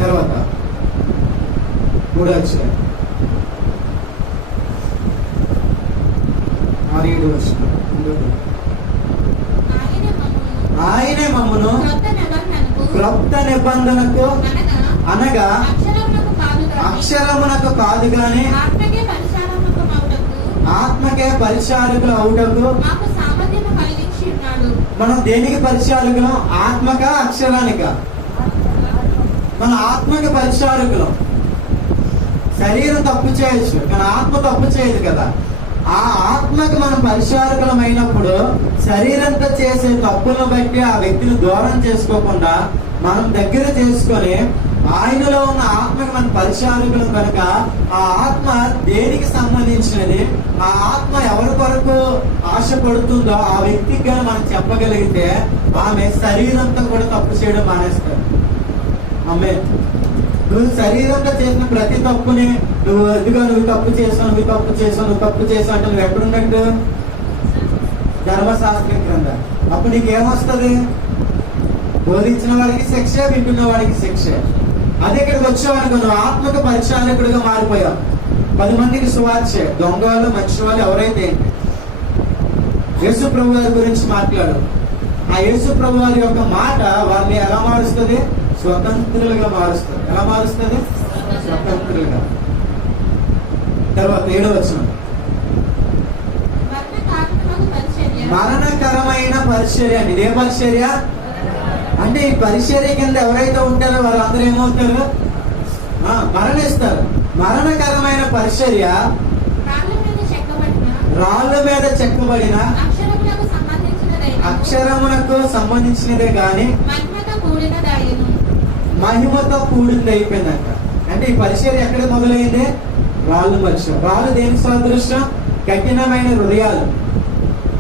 తర్వాత 3వ అధ్యాయం 6-7 వచనం. ఆయనే మమ్మును క్రొత్త నిబంధనకు అనగా అక్షరమునకు కాదు గాని ఆత్మకే పరిచారకులు అవుటకు. మనం దేనికి పరిచారకులం? ఆత్మక అక్షరానిక? మన ఆత్మకి పరిచారకులం. శరీరం తప్పు చేయొచ్చు కానీ ఆత్మ తప్పు చేయదు కదా. ఆ ఆత్మకి మనం పరిచారకులం అయినప్పుడు శరీరంతో చేసే తప్పులను బట్టి ఆ వ్యక్తిని దూరం చేసుకోకుండా మనం దగ్గర చేసుకొని ఆయనలో ఉన్న ఆత్మకి మనం పరిచారకులం కనుక ఆ ఆత్మ దేనికి సంబంధించినది, ఆ ఆత్మ ఎవరి కొరకు ఆశపడుతుందో ఆ వ్యక్తికి కానీ మనం చెప్పగలిగితే ఆమె శరీరంతో కూడా తప్పు చేయడం మానేస్తారు. ఆమె నువ్వు శరీరంతో చేసిన ప్రతి తప్పుని నువ్వు తప్పు చేసావు, నువ్వు తప్పు చేసావు, నువ్వు తప్పు చేసావు అంటే నువ్వు ఎక్కడున్నట్టు? ధర్మశాస్త్రం క్రింద. అప్పుడు నీకేమొస్తుంది? బోధించిన వాడికి శిక్ష, వింటున్న వాడికి శిక్ష. అదే ఇక్కడికి వచ్చేవాడికి నువ్వు ఆత్మక పరిచారకుడిగా మారిపోయావు. 10 మందికి సువార్త చేయి. దొంగ వాళ్ళు మంచి వాళ్ళు ఎవరైతే ఏంటి? యేసు ప్రభు వారి గురించి మాట్లాడు. ఆ యేసు ప్రభు వారి యొక్క మాట వారిని ఎలా మారుస్తుంది? స్వతంత్రులుగా మారుస్తుంది. ఎలా మారుస్తుంది? స్వతంత్రులుగా. తర్వాత 7వ వచనం, మరణకరమైన పరిచర్య అండి. ఇదే పరిచర్య అంటే ఈ పరిచర్య కింద ఎవరైతే ఉంటారో వాళ్ళందరూ ఏమవుతారు? మరణిస్తారు. మరణకరమైన పరిచర్య రాళ్ళ మీద చెక్కబడిన అక్షరములకు సంబంధించినదే గాని మహిమతో కూడింది అయిపోయిందంట. అంటే ఈ పరిచర్య ఎక్కడ మొదలైంది? రాళ్ళు పరిచయం. రాళ్ళు దేనికి సాదృశ్యం? కఠినమైన హృదయాలు.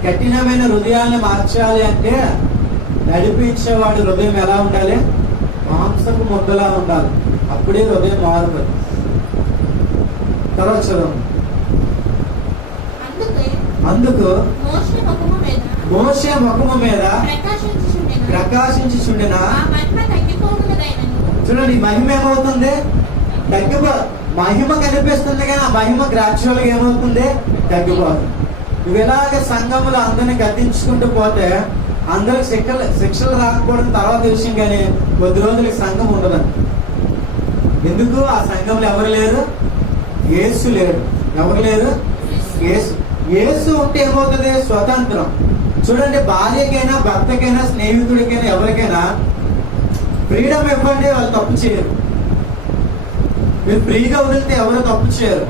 కఠినమైన హృదయాలను మార్చాలి అంటే నడిపించేవాడి హృదయం ఎలా ఉండాలి? మాంసపు ముద్దలా ఉండాలి. అప్పుడే హృదయం మారుతుంది. తర్వాత చదువు. అందుకు మోషే ముఖము మీద ప్రకాశించుచుండిన. చూడండి, మహిమ ఏమవుతుంది? మహిమ కనిపిస్తుంది కానీ ఆ మహిమ గ్రాడ్యువల్గా ఏమవుతుంది? తగ్గిపోతుంది. నువ్వు ఇలాగ సంఘములు అందరినీ గద్దించుకుంటూ పోతే అందరికి శిక్షలు రాకపోవడం తర్వాత విషయం, కానీ కొద్ది రోజులకి సంఘం ఉండదండి. ఎందుకు? ఆ సంఘంలో ఎవరు లేరు? యేసు లేడు. ఎవరు లేరు? యేసు. యేసు ఉంటే ఏమవుతుంది? స్వతంత్రం. చూడండి, భార్యకైనా భర్తకైనా స్నేహితుడికైనా ఎవరికైనా ఫ్రీడమ్ ఇవ్వండి, వాళ్ళు తప్పు చేయరు. మీరు ఫ్రీగా వదిలితే ఎవరు తప్పు చేయరు.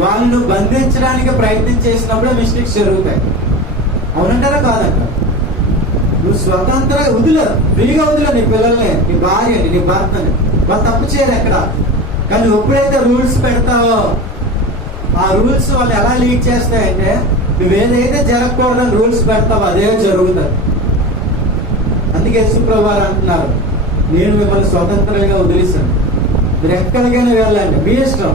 వాళ్ళను బంధించడానికి ప్రయత్నం చేసినప్పుడే మిస్టేక్స్ జరుగుతాయి. అవునంటారా? కాదంటారా? నువ్వు స్వతంత్రంగా వదిలే, ఫ్రీగా వదిలే నీ పిల్లల్ని, నీ భార్యని, నీ భర్తని. వాళ్ళు తప్పు చేయరు ఎక్కడ. కానీ ఎప్పుడైతే రూల్స్ పెడతావో ఆ రూల్స్ వాళ్ళు ఎలా లీడ్ చేస్తాయంటే నువ్వేదైతే జరగకూడదని రూల్స్ పెడతావో అదే జరుగుతుంది. అందుకే యేసుప్రభువు వారు అంటున్నారు, నేను మిమ్మల్ని స్వతంత్రంగా వదిలేశాను, మీరు ఎక్కడికైనా వెళ్ళండి, మీ ఇష్టం.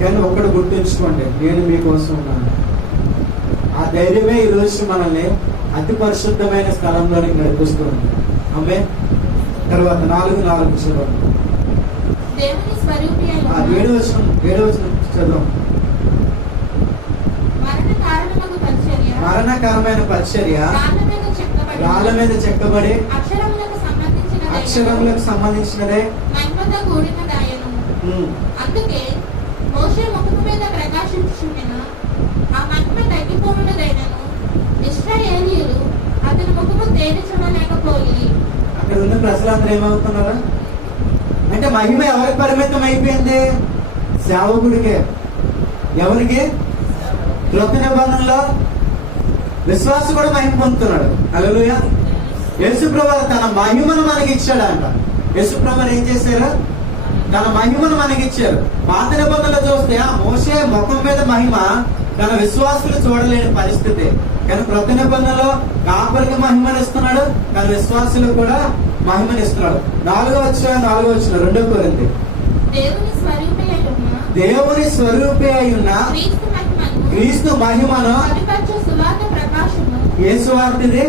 కానీ ఒక్కడు గుర్తుంచుకోండి, నేను మీకోసం ఉన్నాను. ఆ ధైర్యమే ఈ రోజు మనల్ని అతి పరిశుద్ధమైన స్థలంలోనికి నడిపిస్తుంది. ఆమె తర్వాత 4:4 చదవండి. 7వ వచనం చదవం. మరణకరమైన పరిచర్య రాళ్ళ మీద చెక్కబడి అక్షరములకు సంబంధించినదే. అందుకే మోషే ముఖము మీద ప్రకాశించుచుండిన ఆ మహిమ తగ్గిపోవునదైనను ఇశ్రాయేలీయులు అతని ముఖము తేరి చూడలేకపోయి. అక్కడ ఉన్న ప్రజలందరూ ఏమవుతున్నారు అంటే మహిమ ఎవరికి పరిమితం అయిపోయింది? సేవకుడికే. ఎవరికి? క్రొత్త నిబంధనలో విశ్వాస కూడా మహిమ పొందుతున్నాడు. హల్లెలూయా. యేసుప్రభువు తన మహిమను మనకి ఇచ్చాడంట. యేసుప్రభువు ఏం చేశారు? తన మహిమను మనకి ఇచ్చారు. పాత నిబంధనలు చూస్తే ఆ మోషే ముఖం మీద మహిమ తన విశ్వాసులు చూడలేని పరిస్థితి. కానీ క్రొత్త నిబంధనలో కాపరికి మహిమనిస్తున్నాడు, తన విశ్వాసులు కూడా మహిమనిస్తున్నాడు. 4వ అధ్యాయం 4వ వచనం 2 కొరింథీ. దేవుని స్వరూపి అయి ఉన్న క్రీస్తు మహిమను. ఏ సువార్తది?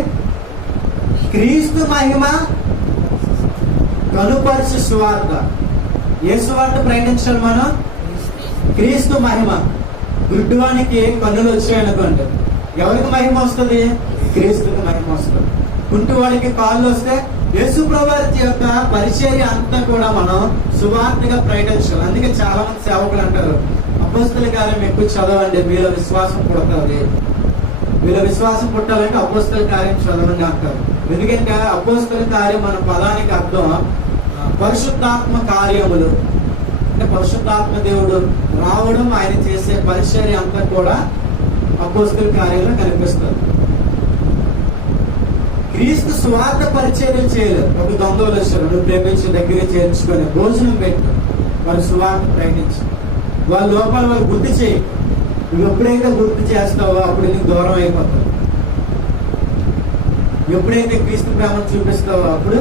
క్రీస్తు మహిమ కనుపరచు సువార్త. ఏ సువార్త ప్రకటించాలి మనం? క్రీస్తు మహిమ. గుడ్డివానికి కన్నులు వచ్చాయనుకోండి, ఎవరికి మహిమ వస్తుంది? క్రీస్తుకి మహిమ వస్తుంది. కుంటివాడికి కాళ్ళు వస్తే యేసుప్రభువు యొక్క పరిచర్య అంతా కూడా మనం సువార్తగా ప్రకటించాలి. అందుకే చాలా మంది సేవకులు అంటారు, అపోస్తల కార్యం ఎక్కువ చదవండి, మీలో విశ్వాసం పుడుతుంది. మీలో విశ్వాసం పుట్టాలంటే అపోస్తల కార్యం చదవండి అంటారు. ఎందుకంటే అపోస్తల కార్యం మన పదానికి అర్థం పరిశుద్ధాత్మ కార్యములు. అంటే పరిశుద్ధాత్మ దేవుడు రావడం, ఆయన చేసే పరిచర్య అంతా కూడా అపోస్తల కార్యంలో కనిపిస్తుంది. క్రీస్తు స్వార్థ పరిచర్య చేయలేదు. ఒక దొంగలు వచ్చారు, నువ్వు ప్రేమించి దగ్గర చేర్చుకొని భోజనం పెట్టు, వారు సువార్త ప్రకటించి వాళ్ళ లోపాలు వాళ్ళు గుర్తు చేయి. నువ్వు ఎప్పుడైతే గుర్తు చేస్తావో అప్పుడు నీకు దూరం అయిపోతావు. ఎప్పుడైతే క్రీస్తు ప్రేమను చూపిస్తావో అప్పుడు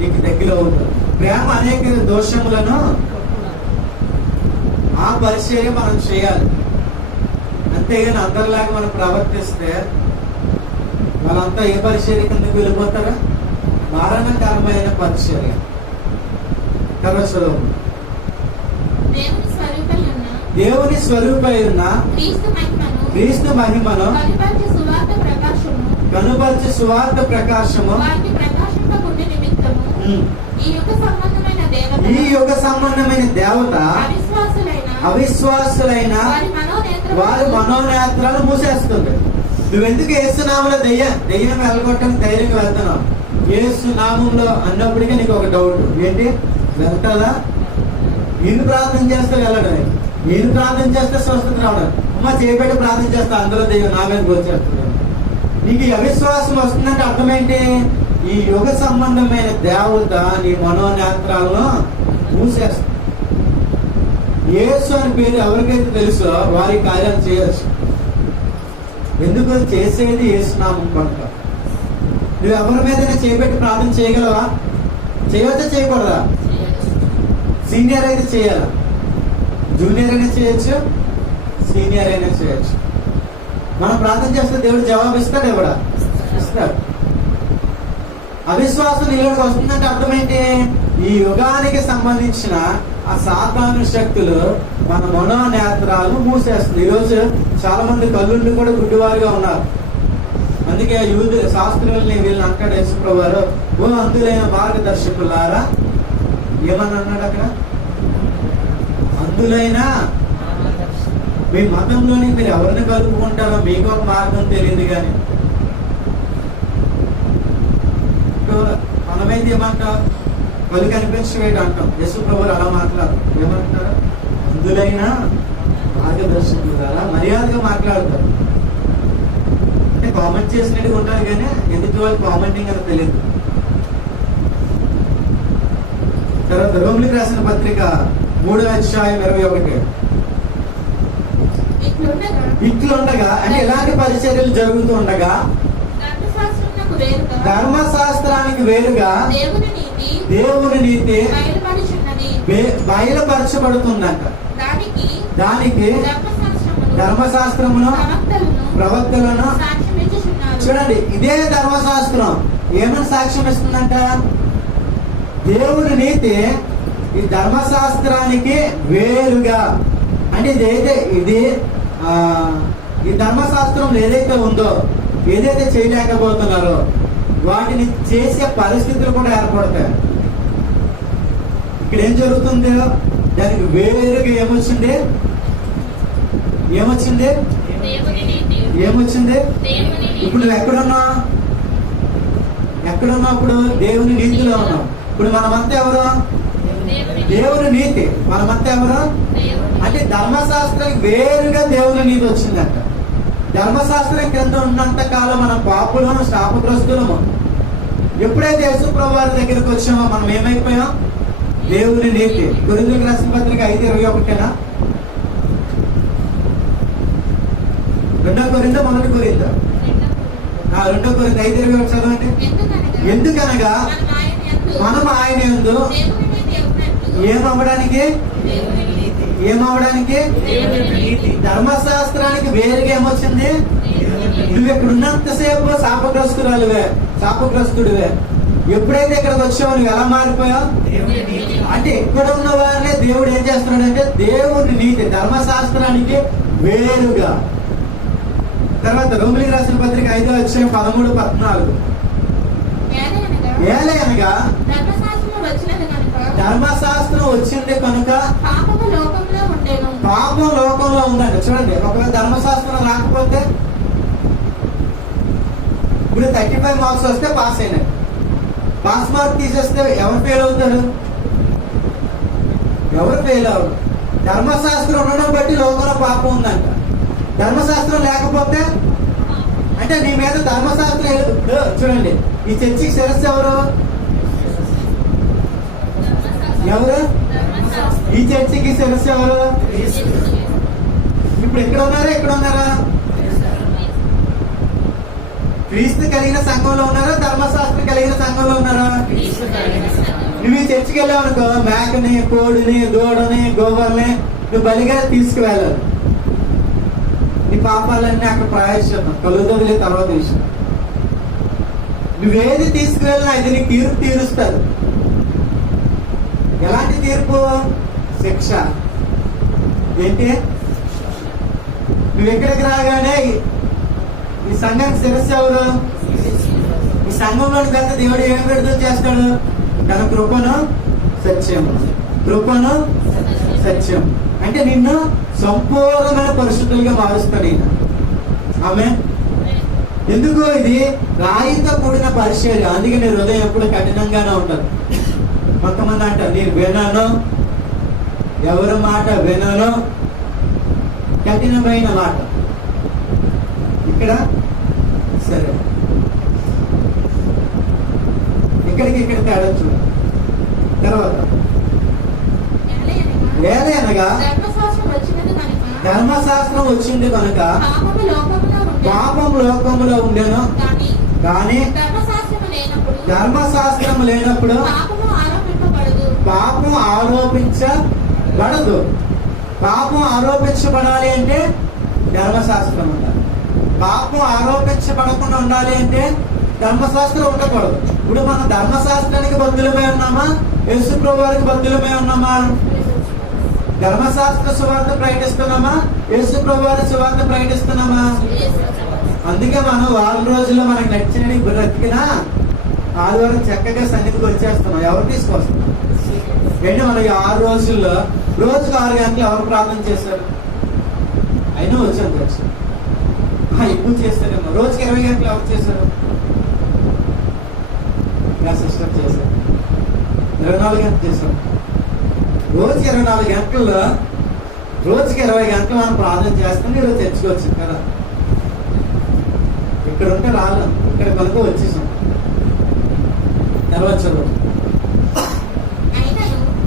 నీకు దగ్గర అవుతావు. ప్రేమ అనేక దోషములను ఆ పరిచర్య మనం చేయాలి. అంతేగాని అందరిలాగా మనం ప్రవర్తిస్తే వాళ్ళంతా ఏ పరిచర్య కిందకు వెళ్ళిపోతారా? మరణకరమైన పరిచర్య. దేవుని స్వరూపై ఉన్న క్రీస్తు మహిమను కనుపరచు సువార్త ప్రకాశము ఈ యుగ సంబంధమైన దేవత అవిశ్వాసులైన వారి మనోనేత్రాలు మూసేస్తుంది. నువ్వెందుకు యేసు నామంలో దెయ్యం వెళ్ళగొట్టడానికి ధైర్యంగా వెళ్తున్నావు? యేసు నామంలో అన్నప్పటికీ నీకు ఒక డౌట్ ఏంటి? వెళ్తాదా? నేను ప్రార్థన చేస్తే వెళ్ళడం, నేను ప్రార్థన చేస్తే స్వస్థత రావడం, అమ్మ చేపెట్టి ప్రార్థన చేస్తే అందులో దెయ్యం నా మీదకి వచ్చేస్తుంది. నీకు ఈ అవిశ్వాసం వస్తుందంటే అర్థం ఏంటి? ఈ యుగ సంబంధమైన దేవత నీ మనోనేత్రాలను మూసేస్తుంది. యేసు అని పేరు ఎవరికైతే తెలుసో వారి కార్యాలు చేయొచ్చు. ఎందుకు? చేసేది యేసు నామం కనుక. నువ్వు ఎవరి మీదైనా చేపెట్టి ప్రార్థన చేయగలవా? చేయవచ్చా చేయకూడదా? సీనియర్ అయితే చేయాలా? జూనియర్ అయినా చేయొచ్చు, సీనియర్ అయినా చేయొచ్చు. మనం ప్రార్థన చేస్తే దేవుడు జవాబు ఇస్తాడు, ఎవడా ఇస్తాడు. అవిశ్వాసం నీలోకి వస్తుందంటే అర్థం ఏంటి? ఈ యుగానికి సంబంధించిన ఆ సాతాను శక్తులు మన మనోనేత్రాలు మూసేస్తుంది. ఈరోజు చాలా మంది కళ్ళుండి కూడా గుడ్డివారుగా ఉన్నారు. అందుకే యూదు శాస్త్రుల్ని వీళ్ళని అంటాడు యేసుప్రభువు వారు, ఓ అందులైన మార్గదర్శకులారా. ఏమని అన్నాడు అక్కడ? అందులైన మీ మతంలోని మీరు ఎవరిని కలుపుకుంటారో మీకు ఒక మార్గం తెలియదు. కానీ మనమైతే ఏమంటాం? కలు కనిపించవేటి అంటాం. యేసుప్రభువు వారు అలా మాట్లాడు ఏమంటారు? అందులైన మార్గదర్శకులారా. మర్యాదగా మాట్లాడతారు. అంటే కామెంట్ చేసినట్టుగా ఉంటారు కానీ ఎదుటి వాళ్ళు కామెంటింగ్ అని తెలియదు. తర్వాత రోమిలికి రాసిన పత్రిక 3:21. ఇట్లుండగా అంటే ఎలాంటి పరిచర్యలు జరుగుతూ ఉండగా ధర్మశాస్త్రానికి వేరుగా దేవుని నీతి బయలుపరచబడుతుందంట. దానికి ధర్మశాస్త్రమును ప్రవక్తలను చూడండి. ఇదే ధర్మశాస్త్రం ఏమని సాక్ష్యం ఇస్తుందంట? దేవుని నీతి ఈ ధర్మశాస్త్రానికి వేరుగా. అంటే ఇది ఈ ధర్మశాస్త్రం ఏదైతే ఉందో, ఏదైతే చేయలేకపోతున్నారో వాటిని చేసే పరిస్థితులు కూడా ఏర్పడతాయి. ఇక్కడ ఏం జరుగుతుందో దానికి వేరుగా ఏమొచ్చింది? ఇప్పుడు నువ్వు ఎక్కడున్నావు? ఇప్పుడు దేవుని నీతిలో ఉన్నావు. ఇప్పుడు మనమంతా ఎవరు? దేవుని నీతి. మనమంతా ఎవరు? అంటే ధర్మశాస్త్రానికి వేరుగా దేవుని నీతి వచ్చిందంట. ధర్మశాస్త్రం కింద ఉన్నంత కాలం మనం పాపులను, శాపగ్రస్తులము. ఎప్పుడైతే యేసుప్రభువు వారి దగ్గరికి వచ్చామో మనం ఏమైపోయాం? దేవుని నీతి. కొరింథీయులకు రాసిన పత్రిక 5:21. 2 కొరింథీ 1 కొరింథీ 2 కొరింథీ 5:21 చదవండి. ఎందుకనగా మనం ఆయన యందు ఏమవ్వడానికి ధర్మశాస్త్రానికి వేరుగా ఏమొచ్చింది? నువ్వు ఇక్కడ ఉన్నంతసేపు శాపగ్రస్తుడివే. ఎప్పుడైతే ఇక్కడికి వచ్చావు నువ్వు ఎలా మారిపోయావు? అంటే ఇక్కడ ఉన్న వారినే దేవుడు ఏం చేస్తున్నాడంటే దేవుని నీతి ధర్మశాస్త్రానికి వేరుగా. తర్వాత రోమిలికి రాసిన పత్రిక 5:13-14. ఏలయనగా ధర్మశాస్త్రం వచ్చింది కనుక పాపం లోకంలో ఉందండి. చూడండి, ఒకవేళ ధర్మశాస్త్రం రాకపోతే ఇప్పుడు 35 మార్క్స్ వస్తే పాస్ అయినాయి. పాస్ మార్క్ తీసేస్తే ఎవరు ఫెయిల్ అవుతారు? ఎవరు ఫెయిల్ అవ్వరు. ధర్మశాస్త్రం ఉండడం బట్టి లోకంలో పాపం ఉందంట. ధర్మశాస్త్రం లేకపోతే అంటే నీ మీద ధర్మశాస్త్రం. చూడండి, ఈ చర్చికి శిరస్సు ఎవరు? ఈ చర్చికి శిరస్సు ఎవరు? ఇప్పుడు ఎక్కడ ఉన్నారా? క్రీస్తు కలిగిన సంఘంలో ఉన్నారా? ధర్మశాస్త్రం కలిగిన సంఘంలో ఉన్నారా? నువ్వు ఈ చర్చికి వెళ్ళావు అనుకో, మేకని, కోడిని, దూడని, గోవర్ని నువ్వు బలిగా తీసుకువెళ్ళాలి. నీ పాపాలన్నీ అక్కడ ప్రయాసం కలుగుతుంది. తర్వాత విషయం, నువ్వేది తీసుకువెళ్ళినా ఇది నీ తీర్పు తీరుస్తారు. ఎలాంటి తీర్పు? శిక్ష. ఏంటి? నువ్వు ఎక్కడికి రాగానే ఈ సంఘానికి శిరస్సు ఎవరు? ఈ సంఘంలోని పెద్ద దేవుడు ఏం విడుదల చేస్తాడు? తన కృపను సత్యం. అంటే నిన్ను సంపూర్ణమైన పరిశుద్ధులుగా మారుస్తాడు ఈయన. ఆమె ఎందుకు? ఇది రాయితో కూడిన పరిచర్య. అందుకే నీ హృదయం ఎప్పుడు కఠినంగానే ఉంటుంది. కొంతమంది అంటారు నేను వినను, ఎవరి మాట వినను, కఠినమైన మాట. ఇక్కడ సరే, ఇక్కడికి ఇక్కడ తేడా చూడండి. తర్వాత ఏదైనగా ధర్మశాస్త్రం వచ్చినది కనుక ధర్మశాస్త్రం వచ్చింది కనుక పాపము లోకములో ఉండెను. పాపం లోకంలో ఉండేను. కానీ ధర్మశాస్త్రం లేనప్పుడు పాపము ఆరోపింపబడదు. పాపం ఆరోపించబడదు. పాపం ఆరోపించబడాలి అంటే ధర్మశాస్త్రం ఉండాలి. పాపం ఆరోపించబడకుండా ఉండాలి అంటే ధర్మశాస్త్రం ఉండకూడదు. ఇప్పుడు మనం ధర్మశాస్త్రానికి బద్దులమై ఉన్నామా? యేసు ప్రభు వారికి బద్దులమై ఉన్నామా? ధర్మశాస్త్ర సువార్త ప్రకటిస్తున్నామా? యేసు ప్రభు వారి సువార్త ప్రకటిస్తున్నామా? అందుకే మనం వారం రోజుల్లో మనకు నచ్చినవి బ్రతికినా ఆదివారం చక్కగా సన్నిధికి వచ్చేస్తున్నాం. ఎవరు తీసుకొస్తున్నాం? ఏంటి మనకి 6 రోజుల్లో రోజుకు 6 గంటలు ఎవరు ప్రార్థన చేశారు? అయినా వచ్చాను వచ్చి ఎక్కువ చేస్తారేమో. రోజుకి 20 గంటలు ఎవరు చేశారు? నా సిస్టర్ చేశారు. 24 గంటలు చేశారు. రోజుకి 24 గంటల్లో రోజుకి 20 గంటలు మనం ప్రార్థన చేస్తాం. ఈరోజు తెచ్చుకోవచ్చు కదా. ఇక్కడ ఉంటే రాలేం, ఇక్కడ కనుక వచ్చేసాం. తర్వాత చదువు.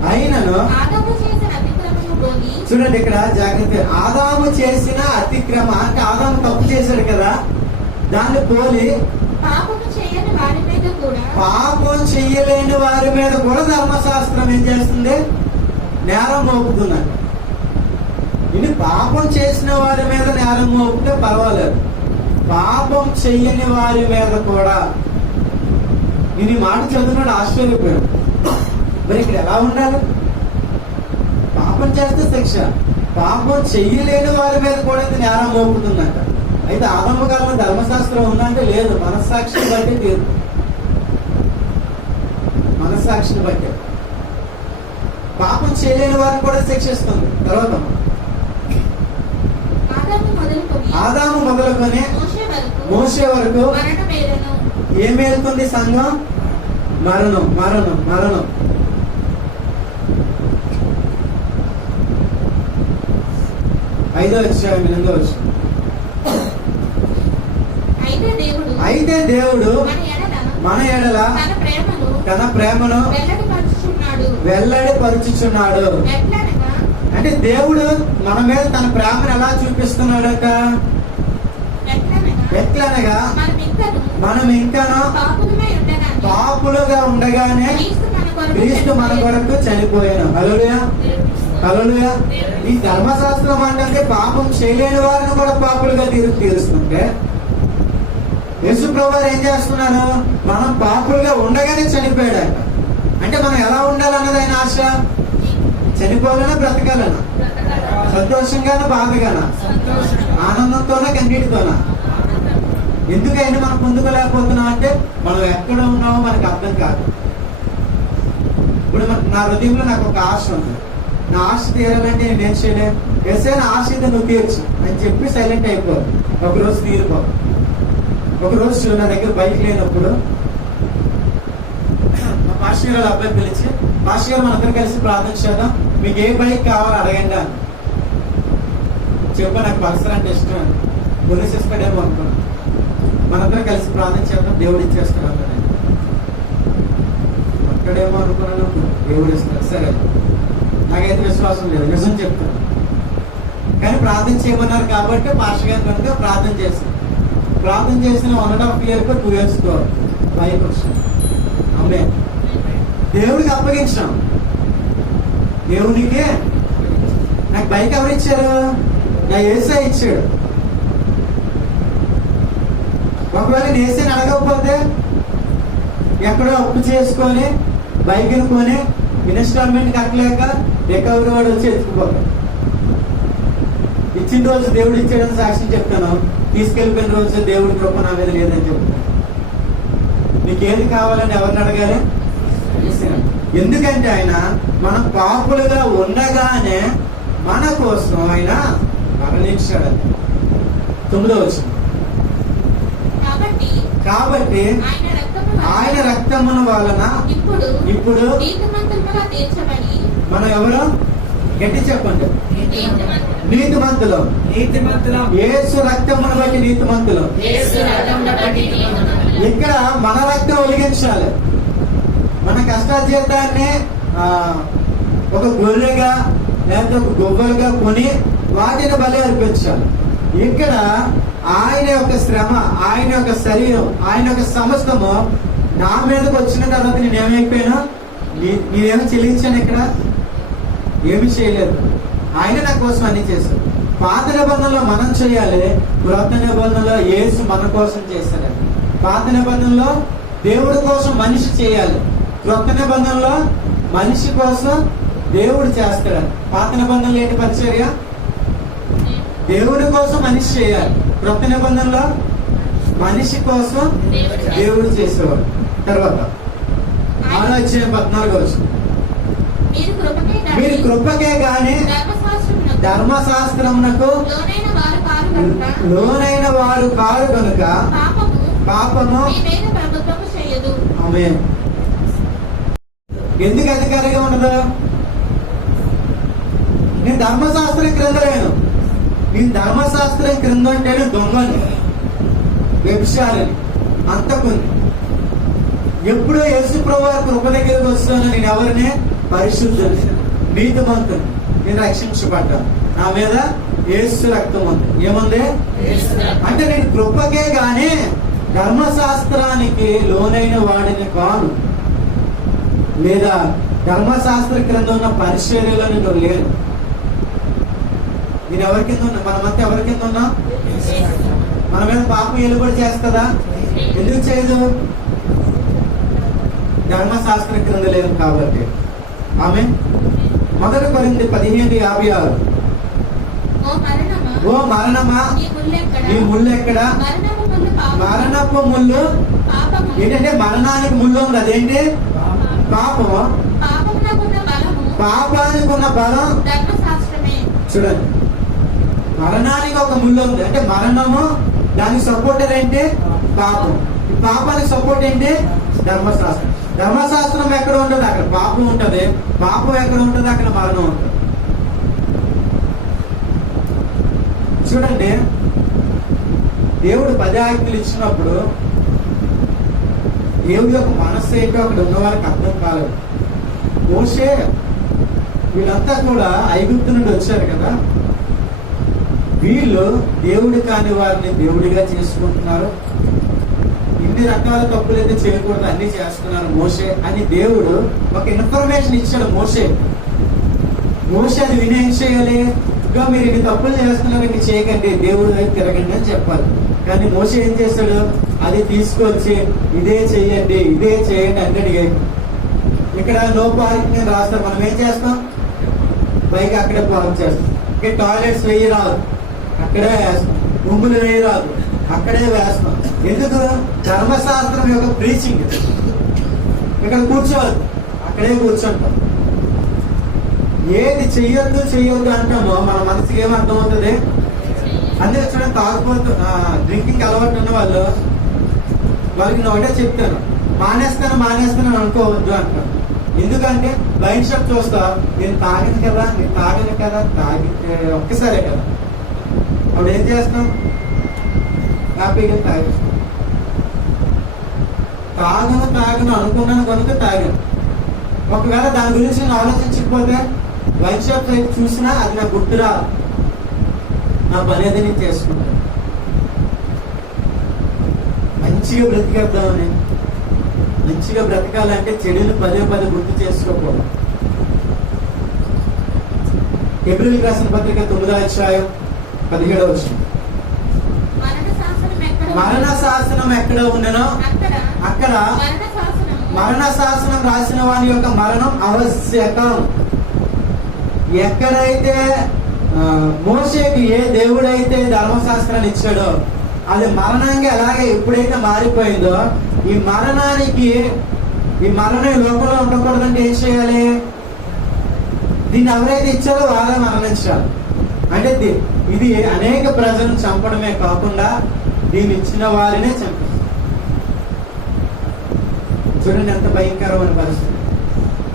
అయినను చూడండి ఇక్కడ జాగ్రత్త. ఆదాము చేసిన అతిక్రమ అంటే ఆదాము తప్పు చేశాడు కదా, దాన్ని పోలి పాపము చేయని వారి మీద కూడా పాపం చెయ్యలేని వారి మీద కూడా ధర్మశాస్త్రం ఏం చేస్తుంది? నేరం మోపుతుందంట. ఇది పాపం చేసిన వారి మీద నేరం మోపితే పర్వాలేదు, పాపం చెయ్యని వారి మీద కూడా. నేను ఈ మాట చదువున్నాడు, ఆశ్చర్యపోయాడు. మరి ఇక్కడ ఎలా ఉండాలి? పాపం చేస్తే శిక్ష, పాపం చెయ్యలేని వారి మీద కూడా ఇది నేరం మోపుతుందంట. అయితే ఆరంభ కాలంలో ధర్మశాస్త్రం ఉందంటే లేదు, మనస్సాక్షిని బట్టి తీరు. మనస్సాక్షిని బట్టి పాపం చేయలేని వారిని కూడా శిక్షిస్తుంది. తర్వాత ఆదాము మొదలుకొని మోషే వరకు ఏం వెళ్తుంది సంఘం? మరణం, మరణం, మరణం. ఐదో అధ్యాయం 8వ వచనం. అయితే దేవుడు మన ఎడల తన ప్రేమను వెల్లడిపరుచుచున్నాడు. అంటే దేవుడు మన మీద తన ప్రేమను ఎలా చూపిస్తున్నాడట? ఎట్లనగా మనం ఇంకాను పాపులుగా ఉండగానే క్రీస్తు మన కొరకు చనిపోయాను. హల్లెలూయా, హల్లెలూయా. ఈ ధర్మశాస్త్రం అంటే పాపం చేయలేని వారిని కూడా పాపులుగా తీరుస్తుంటే, యేసు ప్రభువు ఏం చేస్తున్నారు? మనం పాపులుగా ఉండగానే చనిపోయాడు. అంటే మనం ఎలా ఉండాలన్నది ఆయన ఆశ. చనిపోవాలన్నా బ్రతకాలన్నా, సంతోషంగానా బాధగానా, ఆనందంతోనా కన్నీటితోనా? ఎందుకైనా మనం పొందుకోలేకపోతున్నాం అంటే మనం ఎక్కడ ఉన్నామో మనకు అర్థం కాదు. ఇప్పుడు నా హృదయంలో నాకు ఒక ఆశ ఉంది. నా ఆశ తీరాలంటే నేను ఏం చేయలేను. ఎసైనా ఆశ అయితే నువ్వు తీర్చు అని చెప్పి సైలెంట్ అయిపోదు. ఒకరోజు తీరిపో. ఒకరోజు నా దగ్గర బైక్ లేనప్పుడు మా పాస్టర్ గారు అబ్బాయి పిలిచి, పాస్టర్ గారు మనందరం కలిసి ప్రార్థన చేద్దాం, మీకు ఏ బైక్ కావాలో అడగండి అని చెప్పి, నాకు పల్సర్ అంటే ఇష్టం అని కొనేసిస్తాడేమో అనుకున్నాను. మనందరం కలిసి ప్రార్థన చేద్దాం, దేవుడు ఇచ్చేస్తాడు అన్నాడు. అక్కడేమో అనుకున్నాను, దేవుడు ఇస్తాడు. సరే, నాకైతే విశ్వాసం లేదు, నిజం చెప్తాను. కానీ ప్రార్థన చేయమన్నారు కాబట్టి పాస్టర్ గారు కనుక ప్రార్థన చేస్తాను. ప్రార్థన చేసిన 1.5 years 2 years బైక్ వచ్చింది. అమ్మే దేవుడికి అప్పగించాం. దేవుడికే నాకు బైక్ ఎవరు ఇచ్చారు? నా యేసయ్య ఇచ్చాడు. ఒకవేళ నేను యేసయ్యని అడగకపోతే ఎక్కడో అప్పు చేసుకొని బైక్ని కొని ఇన్స్టాల్మెంట్ కట్టలేక రికవరీ వాడు వచ్చి ఎత్తుకుపోతాడు. ఇచ్చిన రోజు దేవుడు ఇచ్చాడని సాక్ష్యం చెప్తాను, తీసుకెళ్ళిపోయిన రోజు దేవుడి కృప నా మీద లేదని చెప్తాను. నీకేది కావాలని ఎవరిని అడగాలి? ఎందుకంటే ఆయన మనం పాపులుగా ఉండగానే మన కోసం ఆయన మరణించాడు. 9వ వచనం. కాబట్టి ఆయన రక్తమును వలన ఇప్పుడు నీతిమంతులుగా తీర్చబడి మనం ఎవరు గట్టి చెప్పండి, నీతిమంతులు. యేసు రక్తమును బట్టి నీతిమంతులు. ఇక్కడ మన రక్తం ఒలిగించాలి. మన కష్టార్జితాన్ని ఒక గొర్రెగా లేకపోతే ఒక గొవ్వలుగా కొని వాటిని బలి అర్పించాలి. ఇక్కడ ఆయన యొక్క శ్రమ, ఆయన యొక్క శరీరం, ఆయన యొక్క సమస్తము నా మీదకి వచ్చిన తర్వాత నేనేమైపోయాను, నేనేమో చెల్లించాను, ఇక్కడ ఏమి చేయలేదు. ఆయన నా కోసం అన్ని చేశాడు. పాత నిబంధనలో మనం చేయాలి, క్రొత్త నిబంధనలో యేసు మన కోసం చేశాడు. పాత నిబంధనలో దేవుడి కోసం మనిషి చేయాలి, క్రొత్త నిబంధనలో మనిషి కోసం దేవుడు చేస్తాడు. పాత నిబంధనలు ఏంటి పరిచర్య? దేవుడి కోసం మనిషి చేయాలి. క్రొత్త నిబంధనలో మనిషి కోసం దేవుడు చేసేవాడు. తర్వాత 14 మీరు కృపకే గాని ధర్మశాస్త్రమునకు లోనైన వారు కారు కనుక పాపము. ఆమేన్. ఎందుకు అధికారిగా ఉండదు? నేను ధర్మశాస్త్రం క్రింద లేను. నేను ధర్మశాస్త్రం క్రింద అంటే దొంగని, వ్యభిచారిని, అంతకుని. ఎప్పుడో యేసు ప్రభువు కృప దగ్గరికి వస్తాను, నేను ఎవరిని? పరిశుద్ధుని, నీతిమంతుని. నేను రక్షించబడ్డాను. నా మీద యేసు రక్తం ఉంది. ఏముంది అంటే నేను కృపకే గాని ధర్మశాస్త్రానికి లోనైన వాడిని కాను, లేదా ధర్మశాస్త్ర క్రింద ఉన్న పరిచర్యలో నేను లేను. నేను ఎవరి కింద ఉన్నా? మనమంతా ఎవరి కింద ఉన్నా? మన మీద పాపం ఎలుబడి చేస్తుందా? ఎందుకు చేయదు? ధర్మశాస్త్ర క్రింద లేదు కాబట్టి. ఆమె 1 కొరింథీ 15:56 ఓ మరణమా నీ ముళ్ళు ఎక్కడ? మరణపు ముళ్ళు ఏంటంటే మరణానికి ముళ్ళు ఉంది. అదేంటి? పాపము. పాపానికి ఉన్న బలం చూడండి. మరణానికి ఒక ముళ్ళు ఉంది అంటే మరణము, దానికి సపోర్ట్ ఏంటి? పాపం. ఈ పాపానికి సపోర్ట్ ఏంటి? ధర్మశాస్త్రం. ధర్మశాస్త్రం ఎక్కడ ఉంటుంది అక్కడ పాపం ఉంటుంది, పాపం ఎక్కడ ఉంటుంది అక్కడ మరణం ఉంటుంది. చూడండి, దేవుడు 10 ఆజ్ఞలు ఇచ్చినప్పుడు దేవుడి యొక్క మనస్సు ఏంటో అక్కడ ఉన్న వారికి అర్థం కాలేదు. మోషే వీళ్ళంతా కూడా ఐగుప్తు నుండి వచ్చారు కదా, వీళ్ళు దేవుడు కాని వారిని దేవుడిగా చేసుకుంటున్నారు, ఇన్ని రకాల తప్పులు అయితే చేయకూడదు అన్ని చేస్తున్నారు మోషే అని దేవుడు ఒక ఇన్ఫర్మేషన్ ఇచ్చాడు. మోషే అది విని ఏం చేయాలి? ఇంకా మీరు ఇన్ని తప్పులు చేస్తున్నారు, ఇంక చేయకండి, దేవుడు వైపు తిరగండి అని చెప్పాలి. కానీ మోషే ఏం చేశాడు? అది తీసుకొచ్చి ఇదే చెయ్యండి, ఇదే చేయండి అంటే ఇక్కడ నో పార్కింగ్ అని రాస్తాం. మనం ఏం చేస్తాం? బైక్ అక్కడే పార్క్ చేస్తాం. ఇక్కడ టాయిలెట్స్ వేయి రాదు, అక్కడే వేస్తాం. రూములు వేయి రాదు, అక్కడే వేస్తాం. ఎందుకు? ధర్మశాస్త్రం యొక్క ప్రీచింగ్. ఇక్కడ కూర్చోవాలి, అక్కడే కూర్చుంటాం. ఏది చెయ్యొద్దు అంటామో మన మనసుకి ఏం అర్థమవుతుంది? అందుకే చూడండి, తాగుపోతూ డ్రింకింగ్ అలవాటు ఉన్న వాళ్ళకి నేను ఒకటే చెప్తాను, మానేస్తాను అనుకోవద్దు అంటాను. ఎందుకంటే వైన్ షాప్ చూస్తా, నేను తాగను కదా తాగితే ఒక్కసారే కదా, అప్పుడు ఏం చేస్తాం? హ్యాపీగా తాగను అనుకున్నాను కనుక తాగాను. ఒకవేళ దాని గురించి నేను ఆలోచించకపోతే వైన్ షాప్ చూసినా అది నాకు గుర్తురా, నా పని అది నేను చేసుకుంటాను. మంచిగా బ్రతికేద్దామని, మంచిగా బ్రతకాలంటే చెడులు 10 గుర్తు చేసుకోకూడదు. హెబ్రీయులకు రాసిన పత్రిక 9:17 మరణ శాసనం ఎక్కడ ఉండెనో అక్కడ మరణ శాసనం రాసిన వాని యొక్క మరణం ఆవశ్యకం. ఎక్కడైతే మోషేకి ఏ దేవుడైతే ధర్మశాస్త్రాన్ని ఇచ్చాడో అది మరణంగా అలాగే ఎప్పుడైతే మారిపోయిందో, ఈ మరణం లోకంలో ఉండకూడదంటే ఏం చేయాలి? దీన్ని ఎవరైతే ఇచ్చారో వాళ్ళే మరణించాలి. అంటే ఇది అనేక ప్రజలను చంపడమే కాకుండా దీన్ని ఇచ్చిన వారినే చంపారు. చూడండి ఎంత భయంకరమైన పరిస్థితి.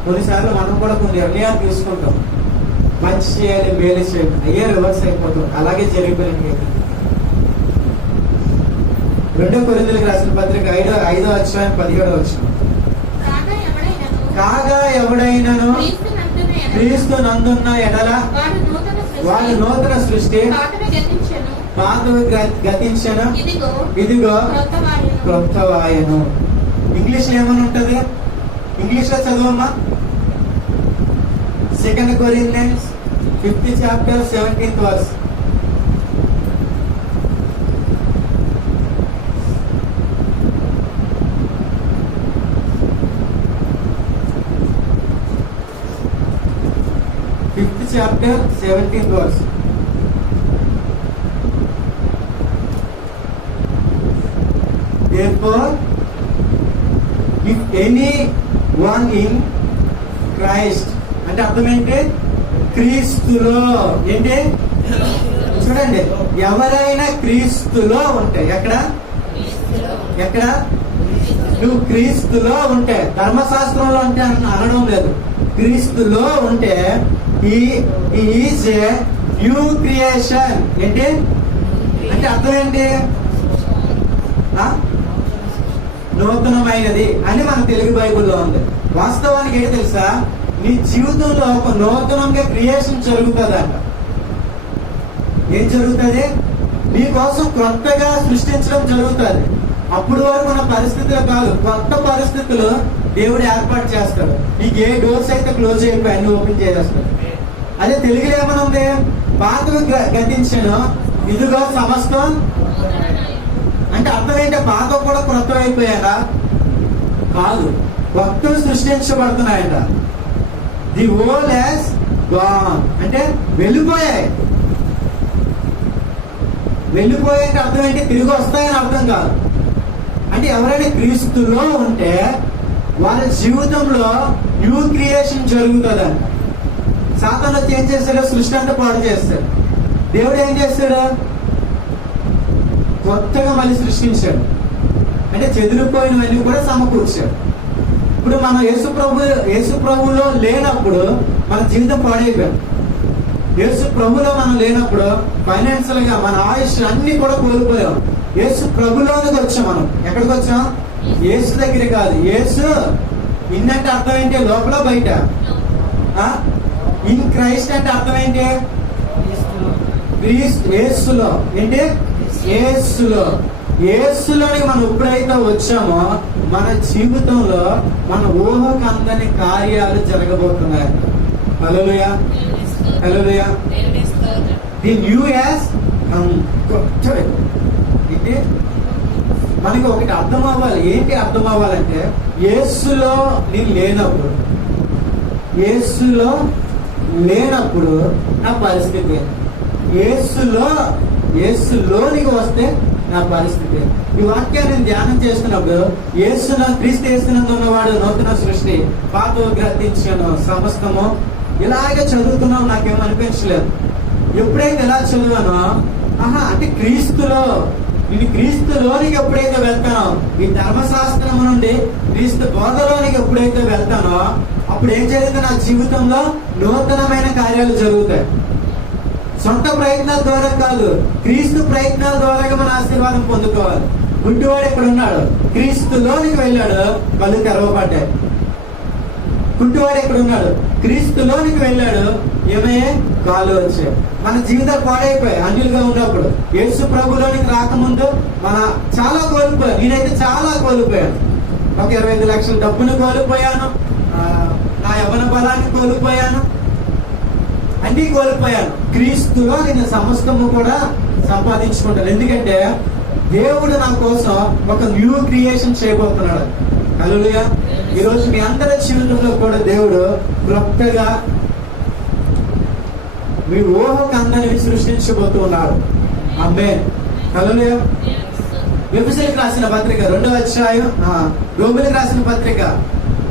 కొన్నిసార్లు మనం కూడా కొన్ని నిర్ణయాలు తీసుకుంటాం, మంచి చేయాలి మేలు చేయాలి, అయ్యే రివర్స్ అయిపోతాం. అలాగే జరిగిపోయింది. 2 కొరింథీయులకు రాసిన పత్రిక 5వ అధ్యాయం 17వ వచనం. కాగా ఎవడైనను క్రీస్తు నందున్న ఎడల వాడు నూతన సృష్టి, పాతవి గతించెను, ఇదిగో క్రొత్తవాయెను. ఇంగ్లీష్ లో ఏమని ఉంటది? ఇంగ్లీష్ లో చదవమ్మా. 2 Corinthians 5th chapter 17th verse. Chapter 17th verse. Therefore, if anyone in Christ, అంటే అర్థం ఏంటి? క్రీస్తులో. ఏంటి? చూడండి, ఎవరైనా క్రీస్తులో ఉంటే, ఎక్కడ నువ్వు క్రీస్తులో ఉంటే, ధర్మశాస్త్రంలో ఉంటే అనడం లేదు, క్రీస్తులో ఉంటే ఈజ్ ఏ న్యూ క్రియేషన్. ఏంటి అంటే అర్థం ఏంటి? నూతనమైనది అని మన తెలుగు బైబిల్లో ఉంది. వాస్తవానికి ఏంటి తెలుసా? నీ జీవితంలో ఒక నూతనంగా క్రియేషన్ జరుగుతుందంట. ఏం జరుగుతుంది? నీ కోసం కొత్తగా సృష్టించడం జరుగుతుంది. అప్పుడు వరకు ఉన్న పరిస్థితులు కాదు, కొత్త పరిస్థితులు దేవుడు ఏర్పాటు చేస్తాడు. నీకు ఏ డోర్స్ అయితే క్లోజ్ అయిపోయి అన్ని ఓపెన్ చేసేస్తాడు. అదే తెలుగులో ఏమనుంది? పాతవి గతించెను, ఇదిగో సమస్తం. అంటే అర్థం ఏంటి? పాత కూడా క్రొత్త అయిపోయారా? కాదు, కొత్తవి సృష్టించబడుతున్నాయంట. ది ఓల్డ్ హస్ గాన్ అంటే వెళ్ళిపోయాయి. వెళ్ళిపోయాక అర్థం ఏంటి? తిరిగి వస్తాయని అర్థం కాదు. అంటే ఎవరైనా క్రీస్తులో ఉంటే వాళ్ళ జీవితంలో న్యూ క్రియేషన్ జరుగుతుందంట. సాతాను వచ్చి ఏం చేస్తాడు? సృష్టి అంతా పాడు చేస్తాడు. దేవుడు ఏం చేస్తాడు? కొత్తగా మళ్ళీ సృష్టించాడు. అంటే చెదిరిపోయినవన్నీ కూడా సమకూర్చాడు. ఇప్పుడు మనం యేసు ప్రభువులో లేనప్పుడు మన జీవితం పాడైపోయాం. యేసు ప్రభులో మనం లేనప్పుడు ఫైనాన్షియల్ గా మన ఆయుష్ అన్ని కూడా కోల్పోయాం. యేసు ప్రభులోనికి వచ్చాం. మనం ఎక్కడికి వచ్చాం? యేసు దగ్గర కాదు. యేసు ఇన్నంటే అర్థం ఏంటి? లోపల బయట. ఇన్ క్రైస్ట్ అంటే అర్థం ఏంటి? యేసులో. ఏంటి? యేసులోనికి మనం ఎప్పుడైతే వచ్చామో మన జీవితంలో మన ఊహకు అందని కార్యాలు జరగబోతున్నాయి. హల్లెలూయా, హల్లెలూయా. ది న్యూ యాస్ ఏంటి? మనకి ఒకటి అర్థం అవ్వాలి. ఏంటి అర్థం అవ్వాలంటే, యేసులో నేను లేనప్పుడు నా పరిస్థితి, యేసులోనికి వస్తే నా పరిస్థితి. ఈ వాక్యాన్ని నేను ధ్యానం చేస్తున్నప్పుడు క్రీస్తు యేసునందు ఉన్నవాడు నూతన సృష్టి, పాతవి గతించెను, సమస్తము ఇలాగే చదువుతున్నాం. నాకేమో అనిపించలేదు. ఎప్పుడైతే ఇలా చదివానో, అంటే క్రీస్తులోనికి ఎప్పుడైతే వెళ్తానో, ఈ ధర్మశాస్త్రం నుండి క్రీస్తు బోధలోనికి ఎప్పుడైతే వెళ్తానో, అప్పుడు ఏం జరుగుతుంది? నా జీవితంలో నూతనమైన కార్యాలు జరుగుతాయి. సొంత ప్రయత్నాల ద్వారా కాదు, క్రీస్తు ప్రయత్నాల ద్వారా మన ఆశీర్వాదం పొందుకోవాలి. గుడ్డివాడు ఎక్కడ ఉన్నాడు? క్రీస్తులోనికి వెళ్ళాడు, కళ్ళు తెరవబడ్డాయి. గుడ్డివాడు ఎక్కడ ఉన్నాడు? క్రీస్తులోనికి వెళ్ళాడు, ఏమయ్యే? కాళ్ళు వచ్చాయి. మన జీవితాలు పాడైపోయాయి. అన్యులుగా ఉన్నప్పుడు యేసు ప్రభులోనికి రాకముందు మన చాలా కోల్పోయాను. నేనైతే చాలా కోల్పోయాను. ఒక 25 లక్షల డబ్బును కోల్పోయాను, నా యవ్వన బలాన్ని కోల్పోయాను, అన్ని కోల్పోయాను. క్రీస్తులో నేను సమస్తము కూడా సంపాదించుకుంటాను. ఎందుకంటే దేవుడు నా కోసం ఒక న్యూ క్రియేషన్ చేయబోతున్నాడు. హల్లెలూయా. ఈరోజు మీ అందరి జీవితంలో కూడా దేవుడు క్రొత్తగా మీ ఊహకు అందరిని సృష్టించబోతున్నాడు. ఆమేన్. హల్లెలూయా. ఎఫెసీయులకు రాసిన పత్రిక 2వ అధ్యాయం, రోమీయులకు రాసిన పత్రిక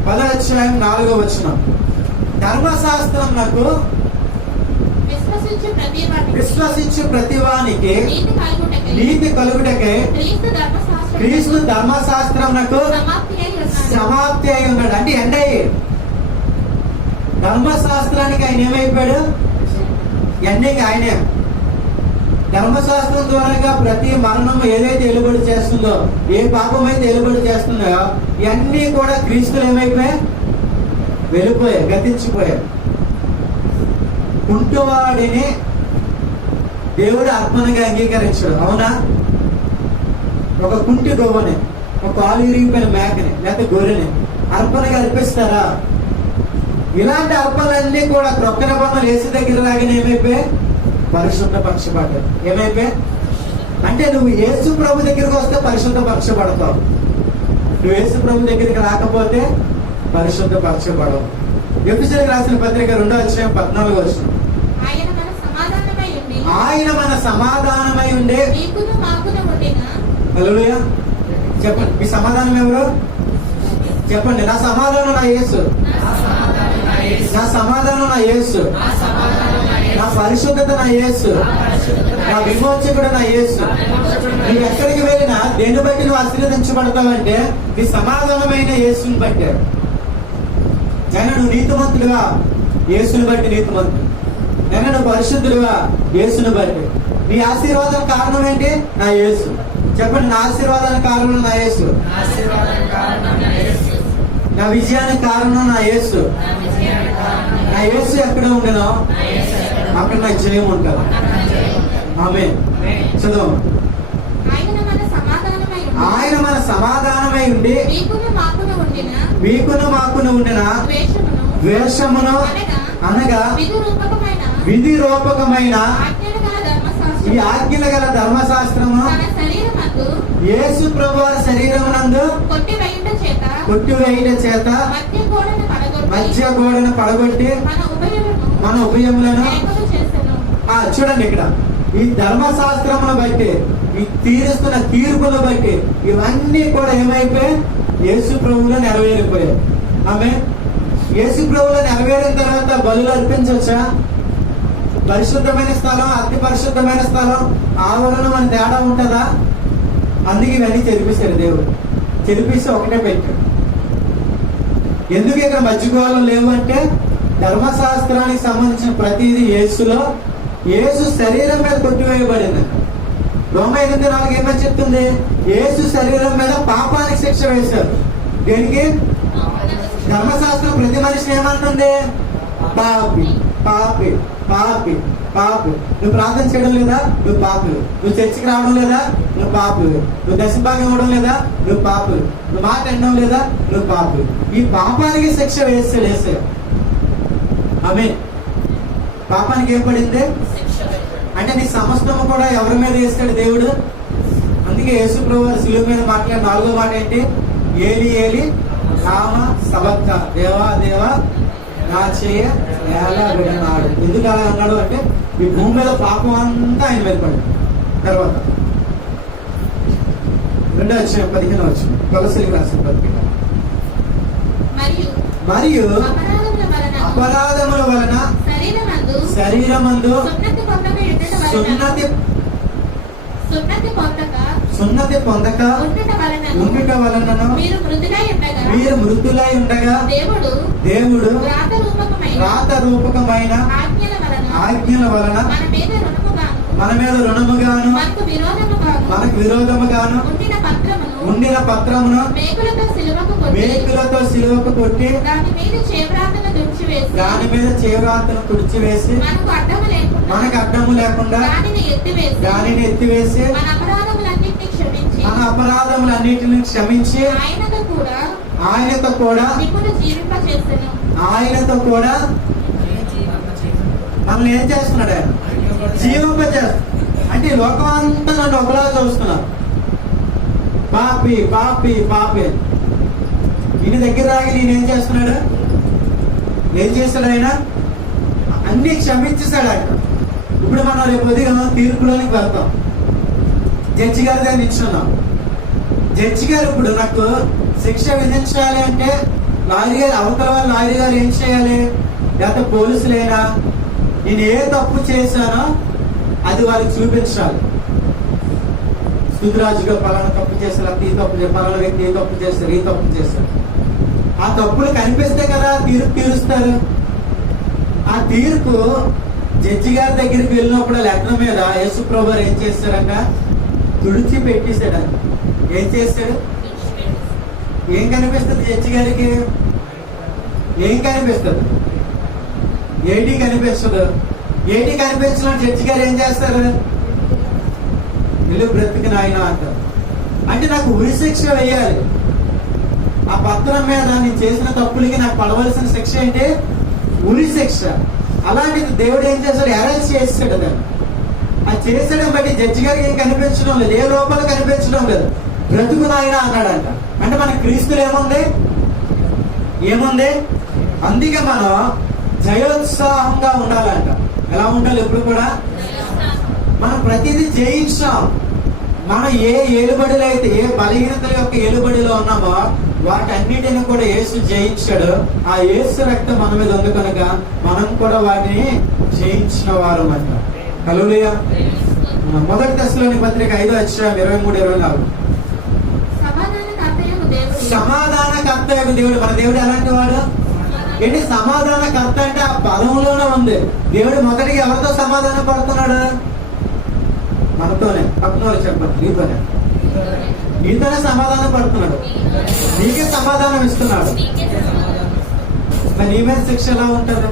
10వ అధ్యాయం 4వ వచనం. ధర్మశాస్త్రం నాకు విశ్వసించు ప్రతివానికి నీతి కలుగుటకై క్రీస్తు ధర్మశాస్త్రం నాకు సమాప్తి అయి ఉన్నాడు. అంటే ఎండ్ అయ్యి ధర్మశాస్త్రానికి ఆయన ఏమైపోయాడు? ఎండింగ్ ఆయనే. ధర్మశాస్త్రం ద్వారాగా ప్రతి మరణం ఏదైతే ఎలుబడి చేస్తుందో, ఏ పాపం అయితే ఎలుబడి చేస్తుందో, ఇవన్నీ కూడా క్రీస్తులు ఏమైపోయాయి? వెళ్ళిపోయాయి, గతించిపోయాయి. కుంటివాడిని దేవుడు ఆత్మనిగా అంగీకరించాడు. అవునా? ఒక కుంటి గొవ్వని, ఒక కాలు ఇరిగిపోయిన మేకని లేకపోతే గొర్రెని అర్పణగా అర్పిస్తారా? ఇలాంటి అర్పణలన్నీ కూడా క్రొత్త నిబంధనలు యేసు దగ్గర లాగానే ఏమైపోయాయి? పరిశుద్ధ పరచబడ్డాయి. ఏమైపోయాయి అంటే నువ్వు యేసు ప్రభు దగ్గరికి వస్తే పరిశుద్ధ పరచబడతావు. నువ్వు యేసు ప్రభు దగ్గరికి రాకపోతే పరిశుద్ధ పరచబడవు. ఎఫెసీయులకు రాసిన పత్రిక 2:14 ఆయన మన సమాధానమై ఉండే. హల్లెలూయా. చెప్పండి, మీ సమాధానం ఎవరు? చెప్పండి. నా సమాధానం నా యేసు. నా సమాధానం నా యేసు. నా పరిశుద్ధత నా యేసు. నా విమోచకుడు నా యేసు. నువ్వు ఎక్కడికి వెళ్ళినా దేన్ని బట్టి నువ్వు ఆశీర్వదించబడతావంటే నీ సమాధానమైన యేసుని బట్టే. అయినా నువ్వు నీతిమంతుడుగా యేసుని బట్టి నీతిమంతుడు. అయినా నువ్వు పరిశుద్ధుడుగా యేసుని బట్టి. నీ ఆశీర్వాదం కారణం ఏంటి? నా యేసు. చెప్పండి, నా ఆశీర్వాదానికి కారణం నా యేసు. నా విజయానికి కారణం నా యేసు. నా యేసు ఎక్కడ ఉండేనో అక్కడ నాకు జయం ఉంటుంది. ఆమేన్. చదువు. ఆయన మన సమాధానమై ఉండి మీకును మాకును ఉండిన ద్వేషమును అనగా విధి రూపకమైన ఈ ఆజ్ఞల గల ధర్మశాస్త్రము యేసు ప్రభువారి శరీరమునందు కొట్టివేయుట చేత మధ్య గోడను పడగొట్టి మన ఉభయములను. చూడండి, ఇక్కడ ఈ ధర్మశాస్త్రమును బట్టి, ఈ తీరుస్తున్న తీర్పును బట్టి ఇవన్నీ కూడా ఏమైపోయాయి? యేసు ప్రభువులో నెరవేరిపోయాయి. ఆమె యేసు ప్రభువులో నెరవేరిన తర్వాత బలులు అర్పించవచ్చా? పరిశుద్ధమైన స్థలం, అతి పరిశుద్ధమైన స్థలం, ఆవరణ మన తేడా ఉంటుందా? అందుకే ఇవన్నీ చెరిపిస్తాడు దేవుడు. చెరిపిస్తే ఒకటే పెట్టాడు. ఎందుకు ఇక్కడ మధ్యగోళం లేవు అంటే ధర్మశాస్త్రానికి సంబంధించిన ప్రతిదీ యేసులో, యేసు శరీరం మీద కొట్టివేయబడింది. రోమా 8:4 ఏమని చెప్తుంది? యేసు శరీరం మీద పాపానికి శిక్ష వేశారు. దేనికి? ధర్మశాస్త్రం ప్రతి మనిషిని ఏమంటుంది? పాపి పాపి పాపి పాపి. నువ్వు ప్రార్థన చేయడం లేదా? నువ్వు పాపులు. నువ్వు చర్చికి రావడం లేదా? నువ్వు పాపులు. నువ్వు దశభాగం ఇవ్వడం లేదా? నువ్వు పాపులు. నువ్వు మాట వినడం లేదా? నువ్వు పాపులు. ఈ పాపానికి శిక్ష వేసాడు. ఆమె పాపానికి ఏం పడింది అంటే నీ సమస్తము కూడా ఎవరి మీద వేస్తాడు దేవుడు. అందుకే యేసు ప్రభువు శిలువ మీద మాట్లాడిన 4వ మాట ఏంటి? ఏలి ఏలి రామ సబక్త, దేవా దేవా నా చేయ ఎలా విడనాడు. ఎందుకు అలా అన్నాడు అంటే ఈ భూమి మీద పాపం అంతా ఆయన మీద పడింది. తర్వాత 2:15 కొలసీలకు రాసిన పత్రిక. మరియు అపరాధముల వలన శరీరమందు సున్నతి పొందక ఉండుట వలన మీరు మృతులై ఉండగా దేవుడు రాత రూపకమైన ఆజ్ఞల వలన మన మీద రుణముగాను మనకు విరోధముగాను ఉండిన పత్రమును మేకులతో సిలువకు కొట్టి దాని మీద చేవ్రాతను తుడిచివేసి మనకు అడ్డము లేకుండా దానిని ఎత్తివేసి మన అపరాధములన్నిటిని క్షమించి ఆయనతో కూడా మనల్ని ఏం చేస్తున్నాడు? ఆయన జీవింపజేస్తున్నాడు. అంటే లోకం అంతా నన్ను ఒకలా చూస్తున్నారు. పాపి పాపి పాపి. ఈయన దగ్గర రాగి నేనేం చేస్తున్నాడు? ఏం చేస్తాడు ఆయన? అన్ని క్షమించేశాడు ఆయన. ఇప్పుడు మనం రేపు ఉదయం తీర్పులోనికి వెళ్తాం. జడ్జి గారి దగ్గర నిల్చున్నాం. జడ్జి గారు ఇప్పుడు నాకు శిక్ష విధించాలి అంటే లాయర్ గారు, అవతల వాళ్ళు లాయర్ గారు ఏం చేయాలి? లేకపోతే పోలీసులేనా? నేను ఏ తప్పు చేశానో అది వాళ్ళకి చూపించాలి. సుధరాజుగా పలానా తప్పు చేస్తారు, ఈ తప్పు చేస్తారు, పలానా వ్యక్తి ఏ తప్పు చేస్తారు, ఈ తప్పు చేస్తారు. ఆ తప్పులు కనిపిస్తే కదా తీర్పు తీరుస్తారు. ఆ తీర్పు జడ్జి గారి దగ్గరికి వెళ్ళినప్పుడు లెటర్ మీద యేసు ప్రభువారు ఏం చేస్తారంట? తుడిచి పెట్టేశాడంట. ఏం చేస్తాడు? ఏం కనిపిస్తుంది జడ్జి గారికి? ఏం కనిపిస్తుంది? ఏటి కనిపిస్తుంది. ఏటి కనిపించిన జడ్జి గారు ఏం చేస్తారు? ఇల్లు బ్రతికి నాయన అంటారు. అంటే నాకు ఉరి శిక్ష వేయాలి. ఆ పత్రం మీద నేను చేసిన తప్పులకి నాకు పడవలసిన శిక్ష ఏంటి? ఉరి శిక్ష. అలాంటిది దేవుడు ఏం చేశాడు? అరెస్ట్ చేసాడు దాన్ని. అది చేసడం బట్టి జడ్జి గారికి ఏం కనిపించడం లేదు, ఏ లోపల కనిపించడం లేదు. బ్రతుకు నాయన అన్నాడంట. అంటే మన క్రీస్తులు ఏముంది? ఏముంది? అందుకే మనం జయోత్సాహంగా ఉండాలంట. ఎలా ఉండాలి? ఎప్పుడు కూడా మనం ప్రతిదీ జయించాం. మనం ఏ ఏలుబడిలో అయితే, ఏ బలహీనతల యొక్క ఏలుబడిలో ఉన్నామో వాటన్నిటిని కూడా యేసు జయించాడు. ఆ యేసు రక్తం మన మీద ఉంది కనుక మనం కూడా వాటిని జయించిన వారు అంట. హల్లెలూయా. మొదటి దశలోని పత్రిక 5:23-24. సమాధానకర్తయగు దేవుడు. మన దేవుడు ఎలాంటి వాడు? ఏంటి సమాధానకర్త అంటే? ఆ పదంలోనే ఉంది. దేవుడు మొదటిగా ఎవరితో సమాధానం పడుతున్నాడు? మనతోనే. పక్కన చెప్పండి, నీతోనే. నీతోనే సమాధానం పడుతున్నాడు. నీకే సమాధానం ఇస్తున్నాడు. మరి నీ మీద శిక్ష ఎలా ఉంటుంది?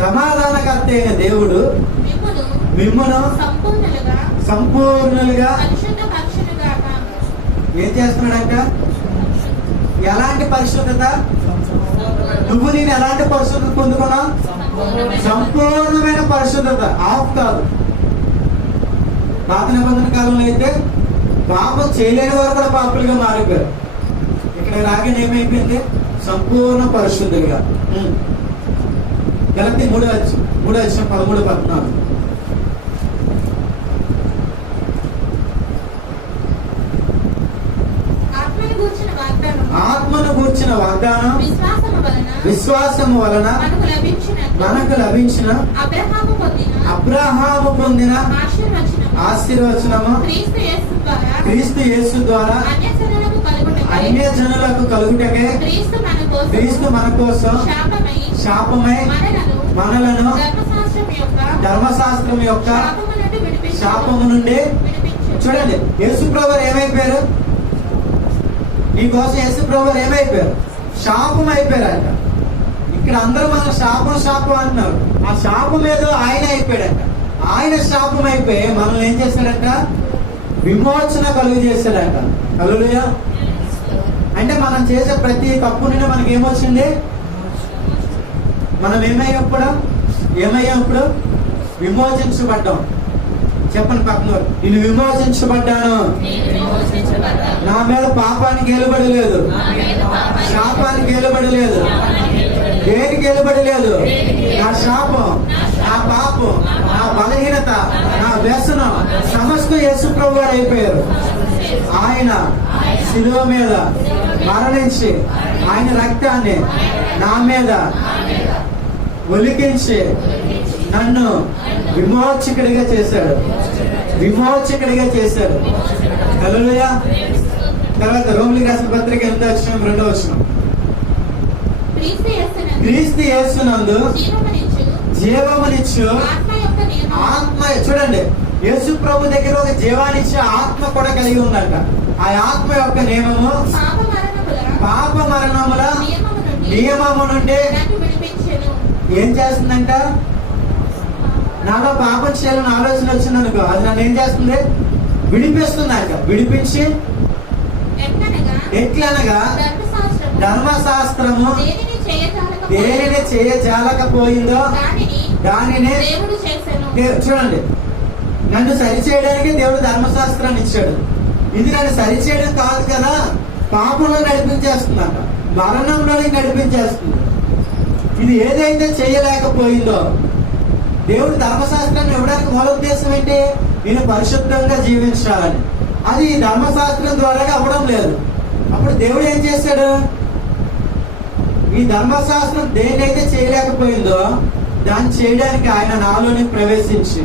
సమాధానకర్త అయిన దేవుడు మిమ్మును సంపూర్ణులుగా ఏం చేస్తున్నాడంట? ఎలాంటి పరిశుద్ధత? నువ్వు నేను ఎలాంటి పరిశుద్ధత పొందుకున్నావు? సంపూర్ణమైన పరిశుద్ధత. ఆఫ్ కాదు. పాత నిబంధన కాలంలో అయితే పాపం చేయలేని వారు కూడా పాపులుగా మారిపోయారు. ఇక్కడ రాగానే ఏమైపోయింది? సంపూర్ణ పరిశుద్ధులుగా. గలతీ 3:13-14. ఆత్మను గూర్చిన వాగ్దానం విశ్వాసము వలన మనకు లభించిన అబ్రహాము పొందిన ఆశీర్వచనము క్రీస్తు యేసు ద్వారా అన్యజనులకు కలుగుటకే క్రీస్తు మన కోసం శాపమై మనలను ధర్మశాస్త్రం యొక్క శాపము నుండి. చూడండి, యేసు ప్రభువు ఏమైపోయారు? నీ కోసం యేసు ప్రభువు ఏమైపోయారు? శాపం అయిపోయారంట. ఇక్కడ అందరూ మనం శాపం అంటున్నారు. ఆ శాపం ఏదో ఆయన అయిపోయాడంట. ఆయన శాపం అయిపోయి మనల్ని ఏం చేశాడంట? విమోచన కలుగు చేశాడంట. హల్లెలూయా. అంటే మనం చేసే ప్రతి తప్పు నుండి మనకి ఏమొచ్చింది? మనం ఏమయ్యాప్పుడు విమోచించబడ్డాం. చెప్పండి పక్కన, నేను విమోచించబడ్డాను. నా మీద పాపానికి ఏలుబడి లేదు, శాపానికి ఏలుబడి లేదు, దేనికి ఏలుబడి లేదు. నా శాపం, నా పాపం, నా బలహీనత, నా వ్యసనం సమస్త యేసు ప్రభువు అయిపోయారు. ఆయన శిలువ మీద మరణించి ఆయన రక్తాన్ని నా మీద ఒలికించి నన్ను విమోచకుడిగా చేశాడు. హల్లెలూయా. తర్వాత రోమిలికి రాసిన పత్రిక 8:2. క్రీస్తు యేసునందు జీవమునిచ్చు ఆత్మ. చూడండి, యేసు ప్రభు దగ్గర ఒక జీవానిచ్చే ఆత్మ కూడా కలిగి ఉందంట. ఆ ఆత్మ యొక్క నియమము పాప మరణముల నియమము నుండి ఏం చేస్తుందంట? నాలో పాపం చేయాలని ఆలోచన వచ్చిందనుకో, అది నన్ను ఏం చేస్తుంది? విడిపిస్తుందంట. విడిపించి ఎట్లనగా ధర్మశాస్త్రము దేనిని చేయజాలకపోయిందో దానిని. చూడండి, నన్ను సరిచేయడానికి దేవుడు ధర్మశాస్త్రాన్ని ఇచ్చాడు. ఇది నన్ను సరిచేయడం కాదు కదా, పాపంలో నడిపించేస్తుందంట, మరణంలోనే నడిపించేస్తుంది. ఇది ఏదైతే చేయలేకపోయిందో దేవుడు ధర్మశాస్త్రాన్ని ఇవ్వడానికి మూల ఉద్దేశం ఏంటి? నేను పరిశుద్ధంగా జీవించాలని. అది ధర్మశాస్త్రం ద్వారా అవ్వడం లేదు. అప్పుడు దేవుడు ఏం చేశాడు? ఈ ధర్మశాస్త్రం దేనైతే చేయలేకపోయిందో దాన్ని చేయడానికి ఆయన నాలోని ప్రవేశించి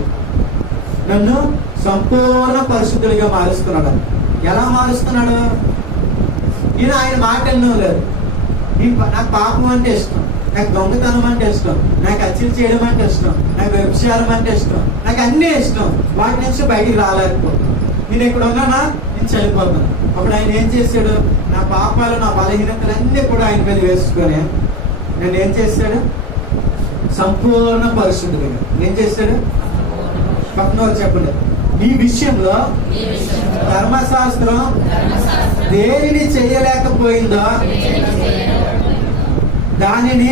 నన్ను సంపూర్ణ పరిశుద్ధుడిగా మారుస్తున్నాడు. ఎలా మారుస్తున్నాడు? ఈయన ఆయన మాట వినడం లేదు. నాకు పాపం అంటే ఇష్టం, నాకు దొంగతనం అంటే ఇష్టం, నాకు హత్యలు చేయడం అంటే ఇష్టం, నాకు వ్యభిచారం అంటే ఇష్టం, నాకు అన్నీ ఇష్టం. వాటి నుంచి బయటికి రాలేకపోతాను. నేను ఇక్కడ ఉన్నానా, నేను చనిపోతాను. అప్పుడు ఆయన ఏం చేశాడు? నా పాపాలు, నా బలహీనతలు అన్నీ కూడా ఆయన మీద వేసుకొని నేను ఏం చేశాడు? సంపూర్ణ పరిశుద్ధుడిగా ఏం చేశాడు? పక్కన వారు చెప్పండి. ఈ విషయంలో ధర్మశాస్త్రం దేనిని చేయలేకపోయిందో దానిని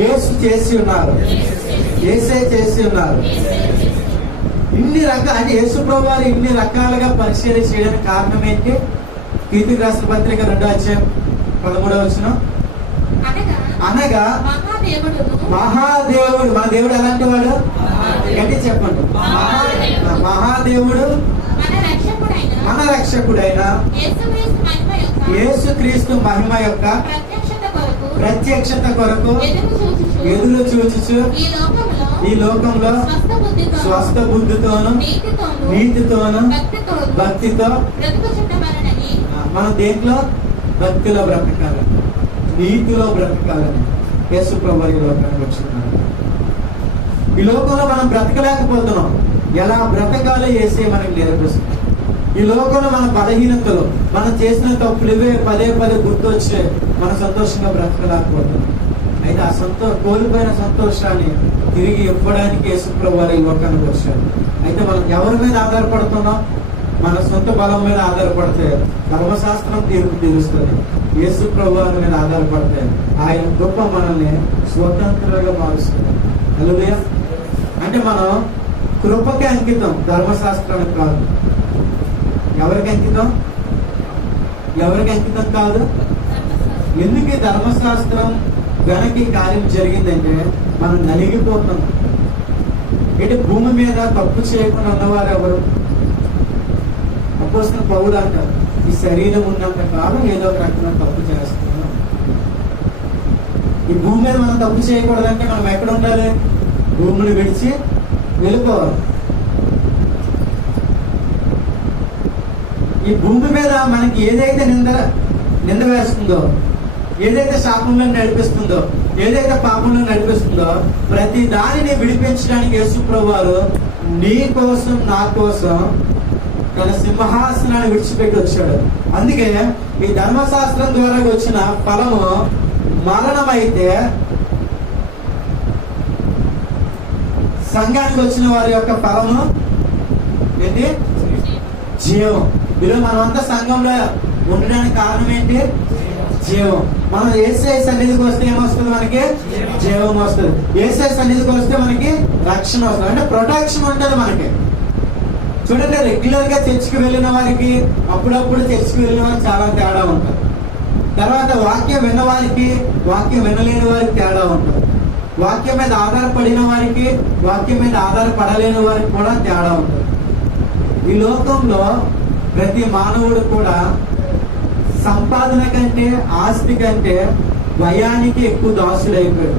యేసు చేసి ఉన్నారు, యేసే చేసి ఉన్నారు. ఇన్ని రకాల అంటే యేసు ప్రభు వారు ఇన్ని రకాలుగా పరిశీలన చేయడానికి కారణం ఏంటి? తీతుకు రాసిన పత్రిక 2:13 అనగా మహాదేవుడు, మన దేవుడు ఎలాంటి వాడు గట్టి చెప్పండి. మహాదేవుడు మన రక్షకుడైన యేసుక్రీస్తు మహిమ యొక్క ప్రత్యక్షత కొరకు ఎదురు చూచుచు ఈ లోకంలో స్వస్థ బుద్ధితోను నీతితోను భక్తితో మనం దేంట్లో భక్తిలో బ్రతకాలి, నీతిలో బ్రతకాలని యేసు ప్రభువు ఈ లోకానికి వచ్చినారు. ఈ లోకంలో మనం బ్రతకలేకపోతున్నాం. ఎలా బ్రతకాలో యేసే మనకి నేర్పిస్తుంది. ఈ లోకంలో మన బలహీనతలు, మనం చేసిన తప్పులు ఇవే పదే పదే గుర్తొచ్చే మన సంతోషంగా బ్రతకలేకపోతున్నాం. అయితే ఆ కోల్పోయిన సంతోషాన్ని తిరిగి ఇవ్వడానికి యేసు ప్రభువు ఈ లోకానికి వచ్చాడు. అయితే మనం ఎవరి మీద ఆధారపడుతున్నాం? మన సొంత బలం మీద ఆధారపడితే ధర్మశాస్త్రం తీర్పు తీరుస్తుంది. యేసు ప్రభువు మీద ఆధారపడితే ఆయన గొప్ప మనల్ని స్వతంత్రంగా మారుస్తుంది. హల్లెలూయా. అంటే మనం కృపకి అంకితం, ధర్మశాస్త్రానికి కాదు. ఎవరికి అంకితం? ఎవరికి అంకితం కాదు? ఎందుకు ఈ ధర్మశాస్త్రం వెనక్కి కార్యం జరిగిందంటే మనం నలిగిపోతున్నాం. అంటే భూమి మీద తప్పు చేయకుండా ఉన్నవారు ఎవరు? అపోస్తలుడైన పౌలు అంటారు, ఈ శరీరం ఉన్నంత కాలం ఏదో ఒక రకంగా తప్పు చేస్తున్నాం. ఈ భూమి మీద మనం తప్పు చేయకూడదంటే మనం ఎక్కడ ఉండాలి? భూమిని విడిచి వెళ్ళిపోవాలి. ఈ భూమి మీద మనకి ఏదైతే నింద వేస్తుందో, ఏదైతే శాపంలో నడిపిస్తుందో, ఏదైతే పాపంలో నడిపిస్తుందో ప్రతి దానిని విడిపించడానికి యేసు ప్రభువారు నీ కోసం నా కోసం తన సింహాసనాన్ని విడిచిపెట్టి వచ్చాడు. అందుకే ఈ ధర్మశాస్త్రం ద్వారా వచ్చిన ఫలము మరణమైతే సంఘానికి వచ్చిన వారి యొక్క ఫలము ఏంటి? జీవం. ఈరోజు మనమంతా సంఘంలో ఉండడానికి కారణం ఏంటి? జీవం. మనం యేసయ్య సన్నిధికి వస్తే ఏమొస్తుంది? మనకి జీవం వస్తుంది. యేసయ్య సన్నిధికి వస్తే మనకి రక్షణ వస్తుంది, అంటే ప్రొటెక్షన్ ఉంటుంది మనకి. చూడండి, రెగ్యులర్ గా చర్చికి వెళ్ళిన వారికి అప్పుడప్పుడు చర్చికి వెళ్ళిన వారికి చాలా తేడా ఉంటుంది. తర్వాత వాక్యం విన్న వారికి, వాక్యం వినలేని వారికి తేడా ఉంటుంది. వాక్యం మీద ఆధారపడిన వారికి, వాక్యం మీద ఆధారపడలేని వారికి కూడా తేడా ఉంటుంది. ఈ లోకంలో ప్రతి మానవుడు కూడా సంపాదన కంటే, ఆస్తి కంటే భయానికి ఎక్కువ దాసుడైపోయాడు.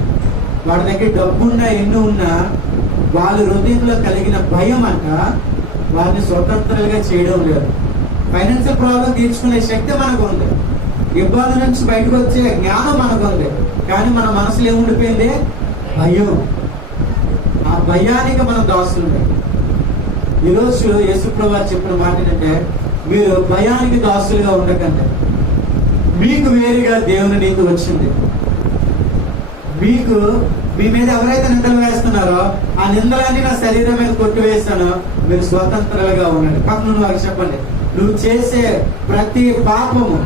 వాడి దగ్గర డబ్బున్నా ఎన్ని ఉన్నా వాళ్ళ హృదయంలో కలిగిన భయం అంట వారిని స్వతంత్రంగా చేయడం లేదు. ఫైనాన్షియల్ ప్రాబ్లం తీర్చుకునే శక్తి మనకు ఉంది, ఇబ్బంది నుంచి బయటకు వచ్చే జ్ఞానం మనకు ఉంది, కానీ మన మనసులో ఏముండిపోయింది? భయం. ఆ భయానికి మనం దాసులు. ఈరోజు యేసు ప్రభువు చెప్పిన మాట ఏంటంటే, మీరు భయానికి దాసులుగా ఉండకండి, మీకు వేరుగా దేవుని నీతి వచ్చింది. మీకు మీ మీద ఎవరైతే నిందలు వేస్తున్నారో ఆ నిందలన్నీ నా శరీరం మీద కొట్టివేస్తానో మీరు స్వతంత్రాలుగా ఉండండి. పక్కన వారికి చెప్పండి, నువ్వు చేసే ప్రతి పాపము,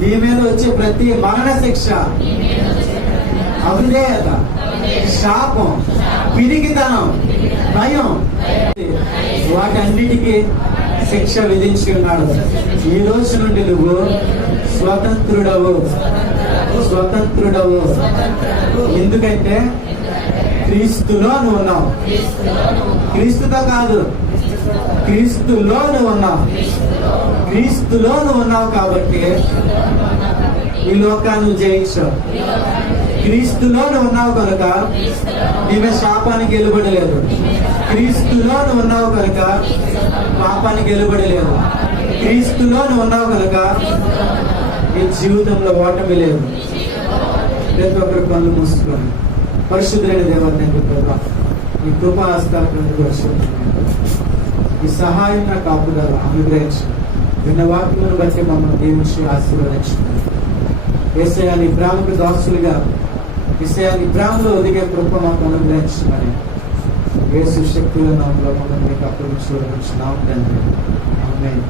నీ మీద వచ్చే ప్రతి మరణ శిక్ష, అవిధేయత, శాపం, పిరికితనం, భయం, వాటన్నిటికీ శిక్ష విధించి ఉన్నాడు. ఈ రోజు నుండి నువ్వు స్వతంత్రుడవు, స్వతంత్రుడవు. ఎందుకంటే క్రీస్తులో నువ్వు ఉన్నావు. క్రీస్తుతో కాదు, క్రీస్తులో నువ్వు ఉన్నావు. క్రీస్తులో నువ్వు ఉన్నావు కాబట్టి ఈ లోకాన్ని జయించావు. క్రీస్తులో నువ్వు ఉన్నావు కనుక నీవే శాపానికి వెలుబడలేదు. క్రీస్తులో నువ్వు ఉన్నావు కనుక పాపానికి వెలుబడలేదు. క్రీస్తులో నువ్వు ఉన్నావు కనుక నీ జీవితంలో ఓటమి లేదు. ప్రతి ఒక్కరు కళ్ళు మూసుకొని పరిశుద్ధులైన దేవతని ప్రభా ఈ కృపా హస్తాలకు ఈ సహాయం నా కాపుదల అనుగ్రహించు. విన్న వాక్యమును బట్టి మమ్మల్ని దీవించి ఆశీర్వదించుకున్నాను. యేసయ్యా నీ ప్రేమకు దాసులుగా యేసయ్యా నీ ప్రేమలో ఒదిగే కృప మాకు అనుగ్రహించమని యేసు శక్తుల నామములో మమ్మల్ని మీకు అప్పగించుకోవడం తండ్రి. ఆమేన్.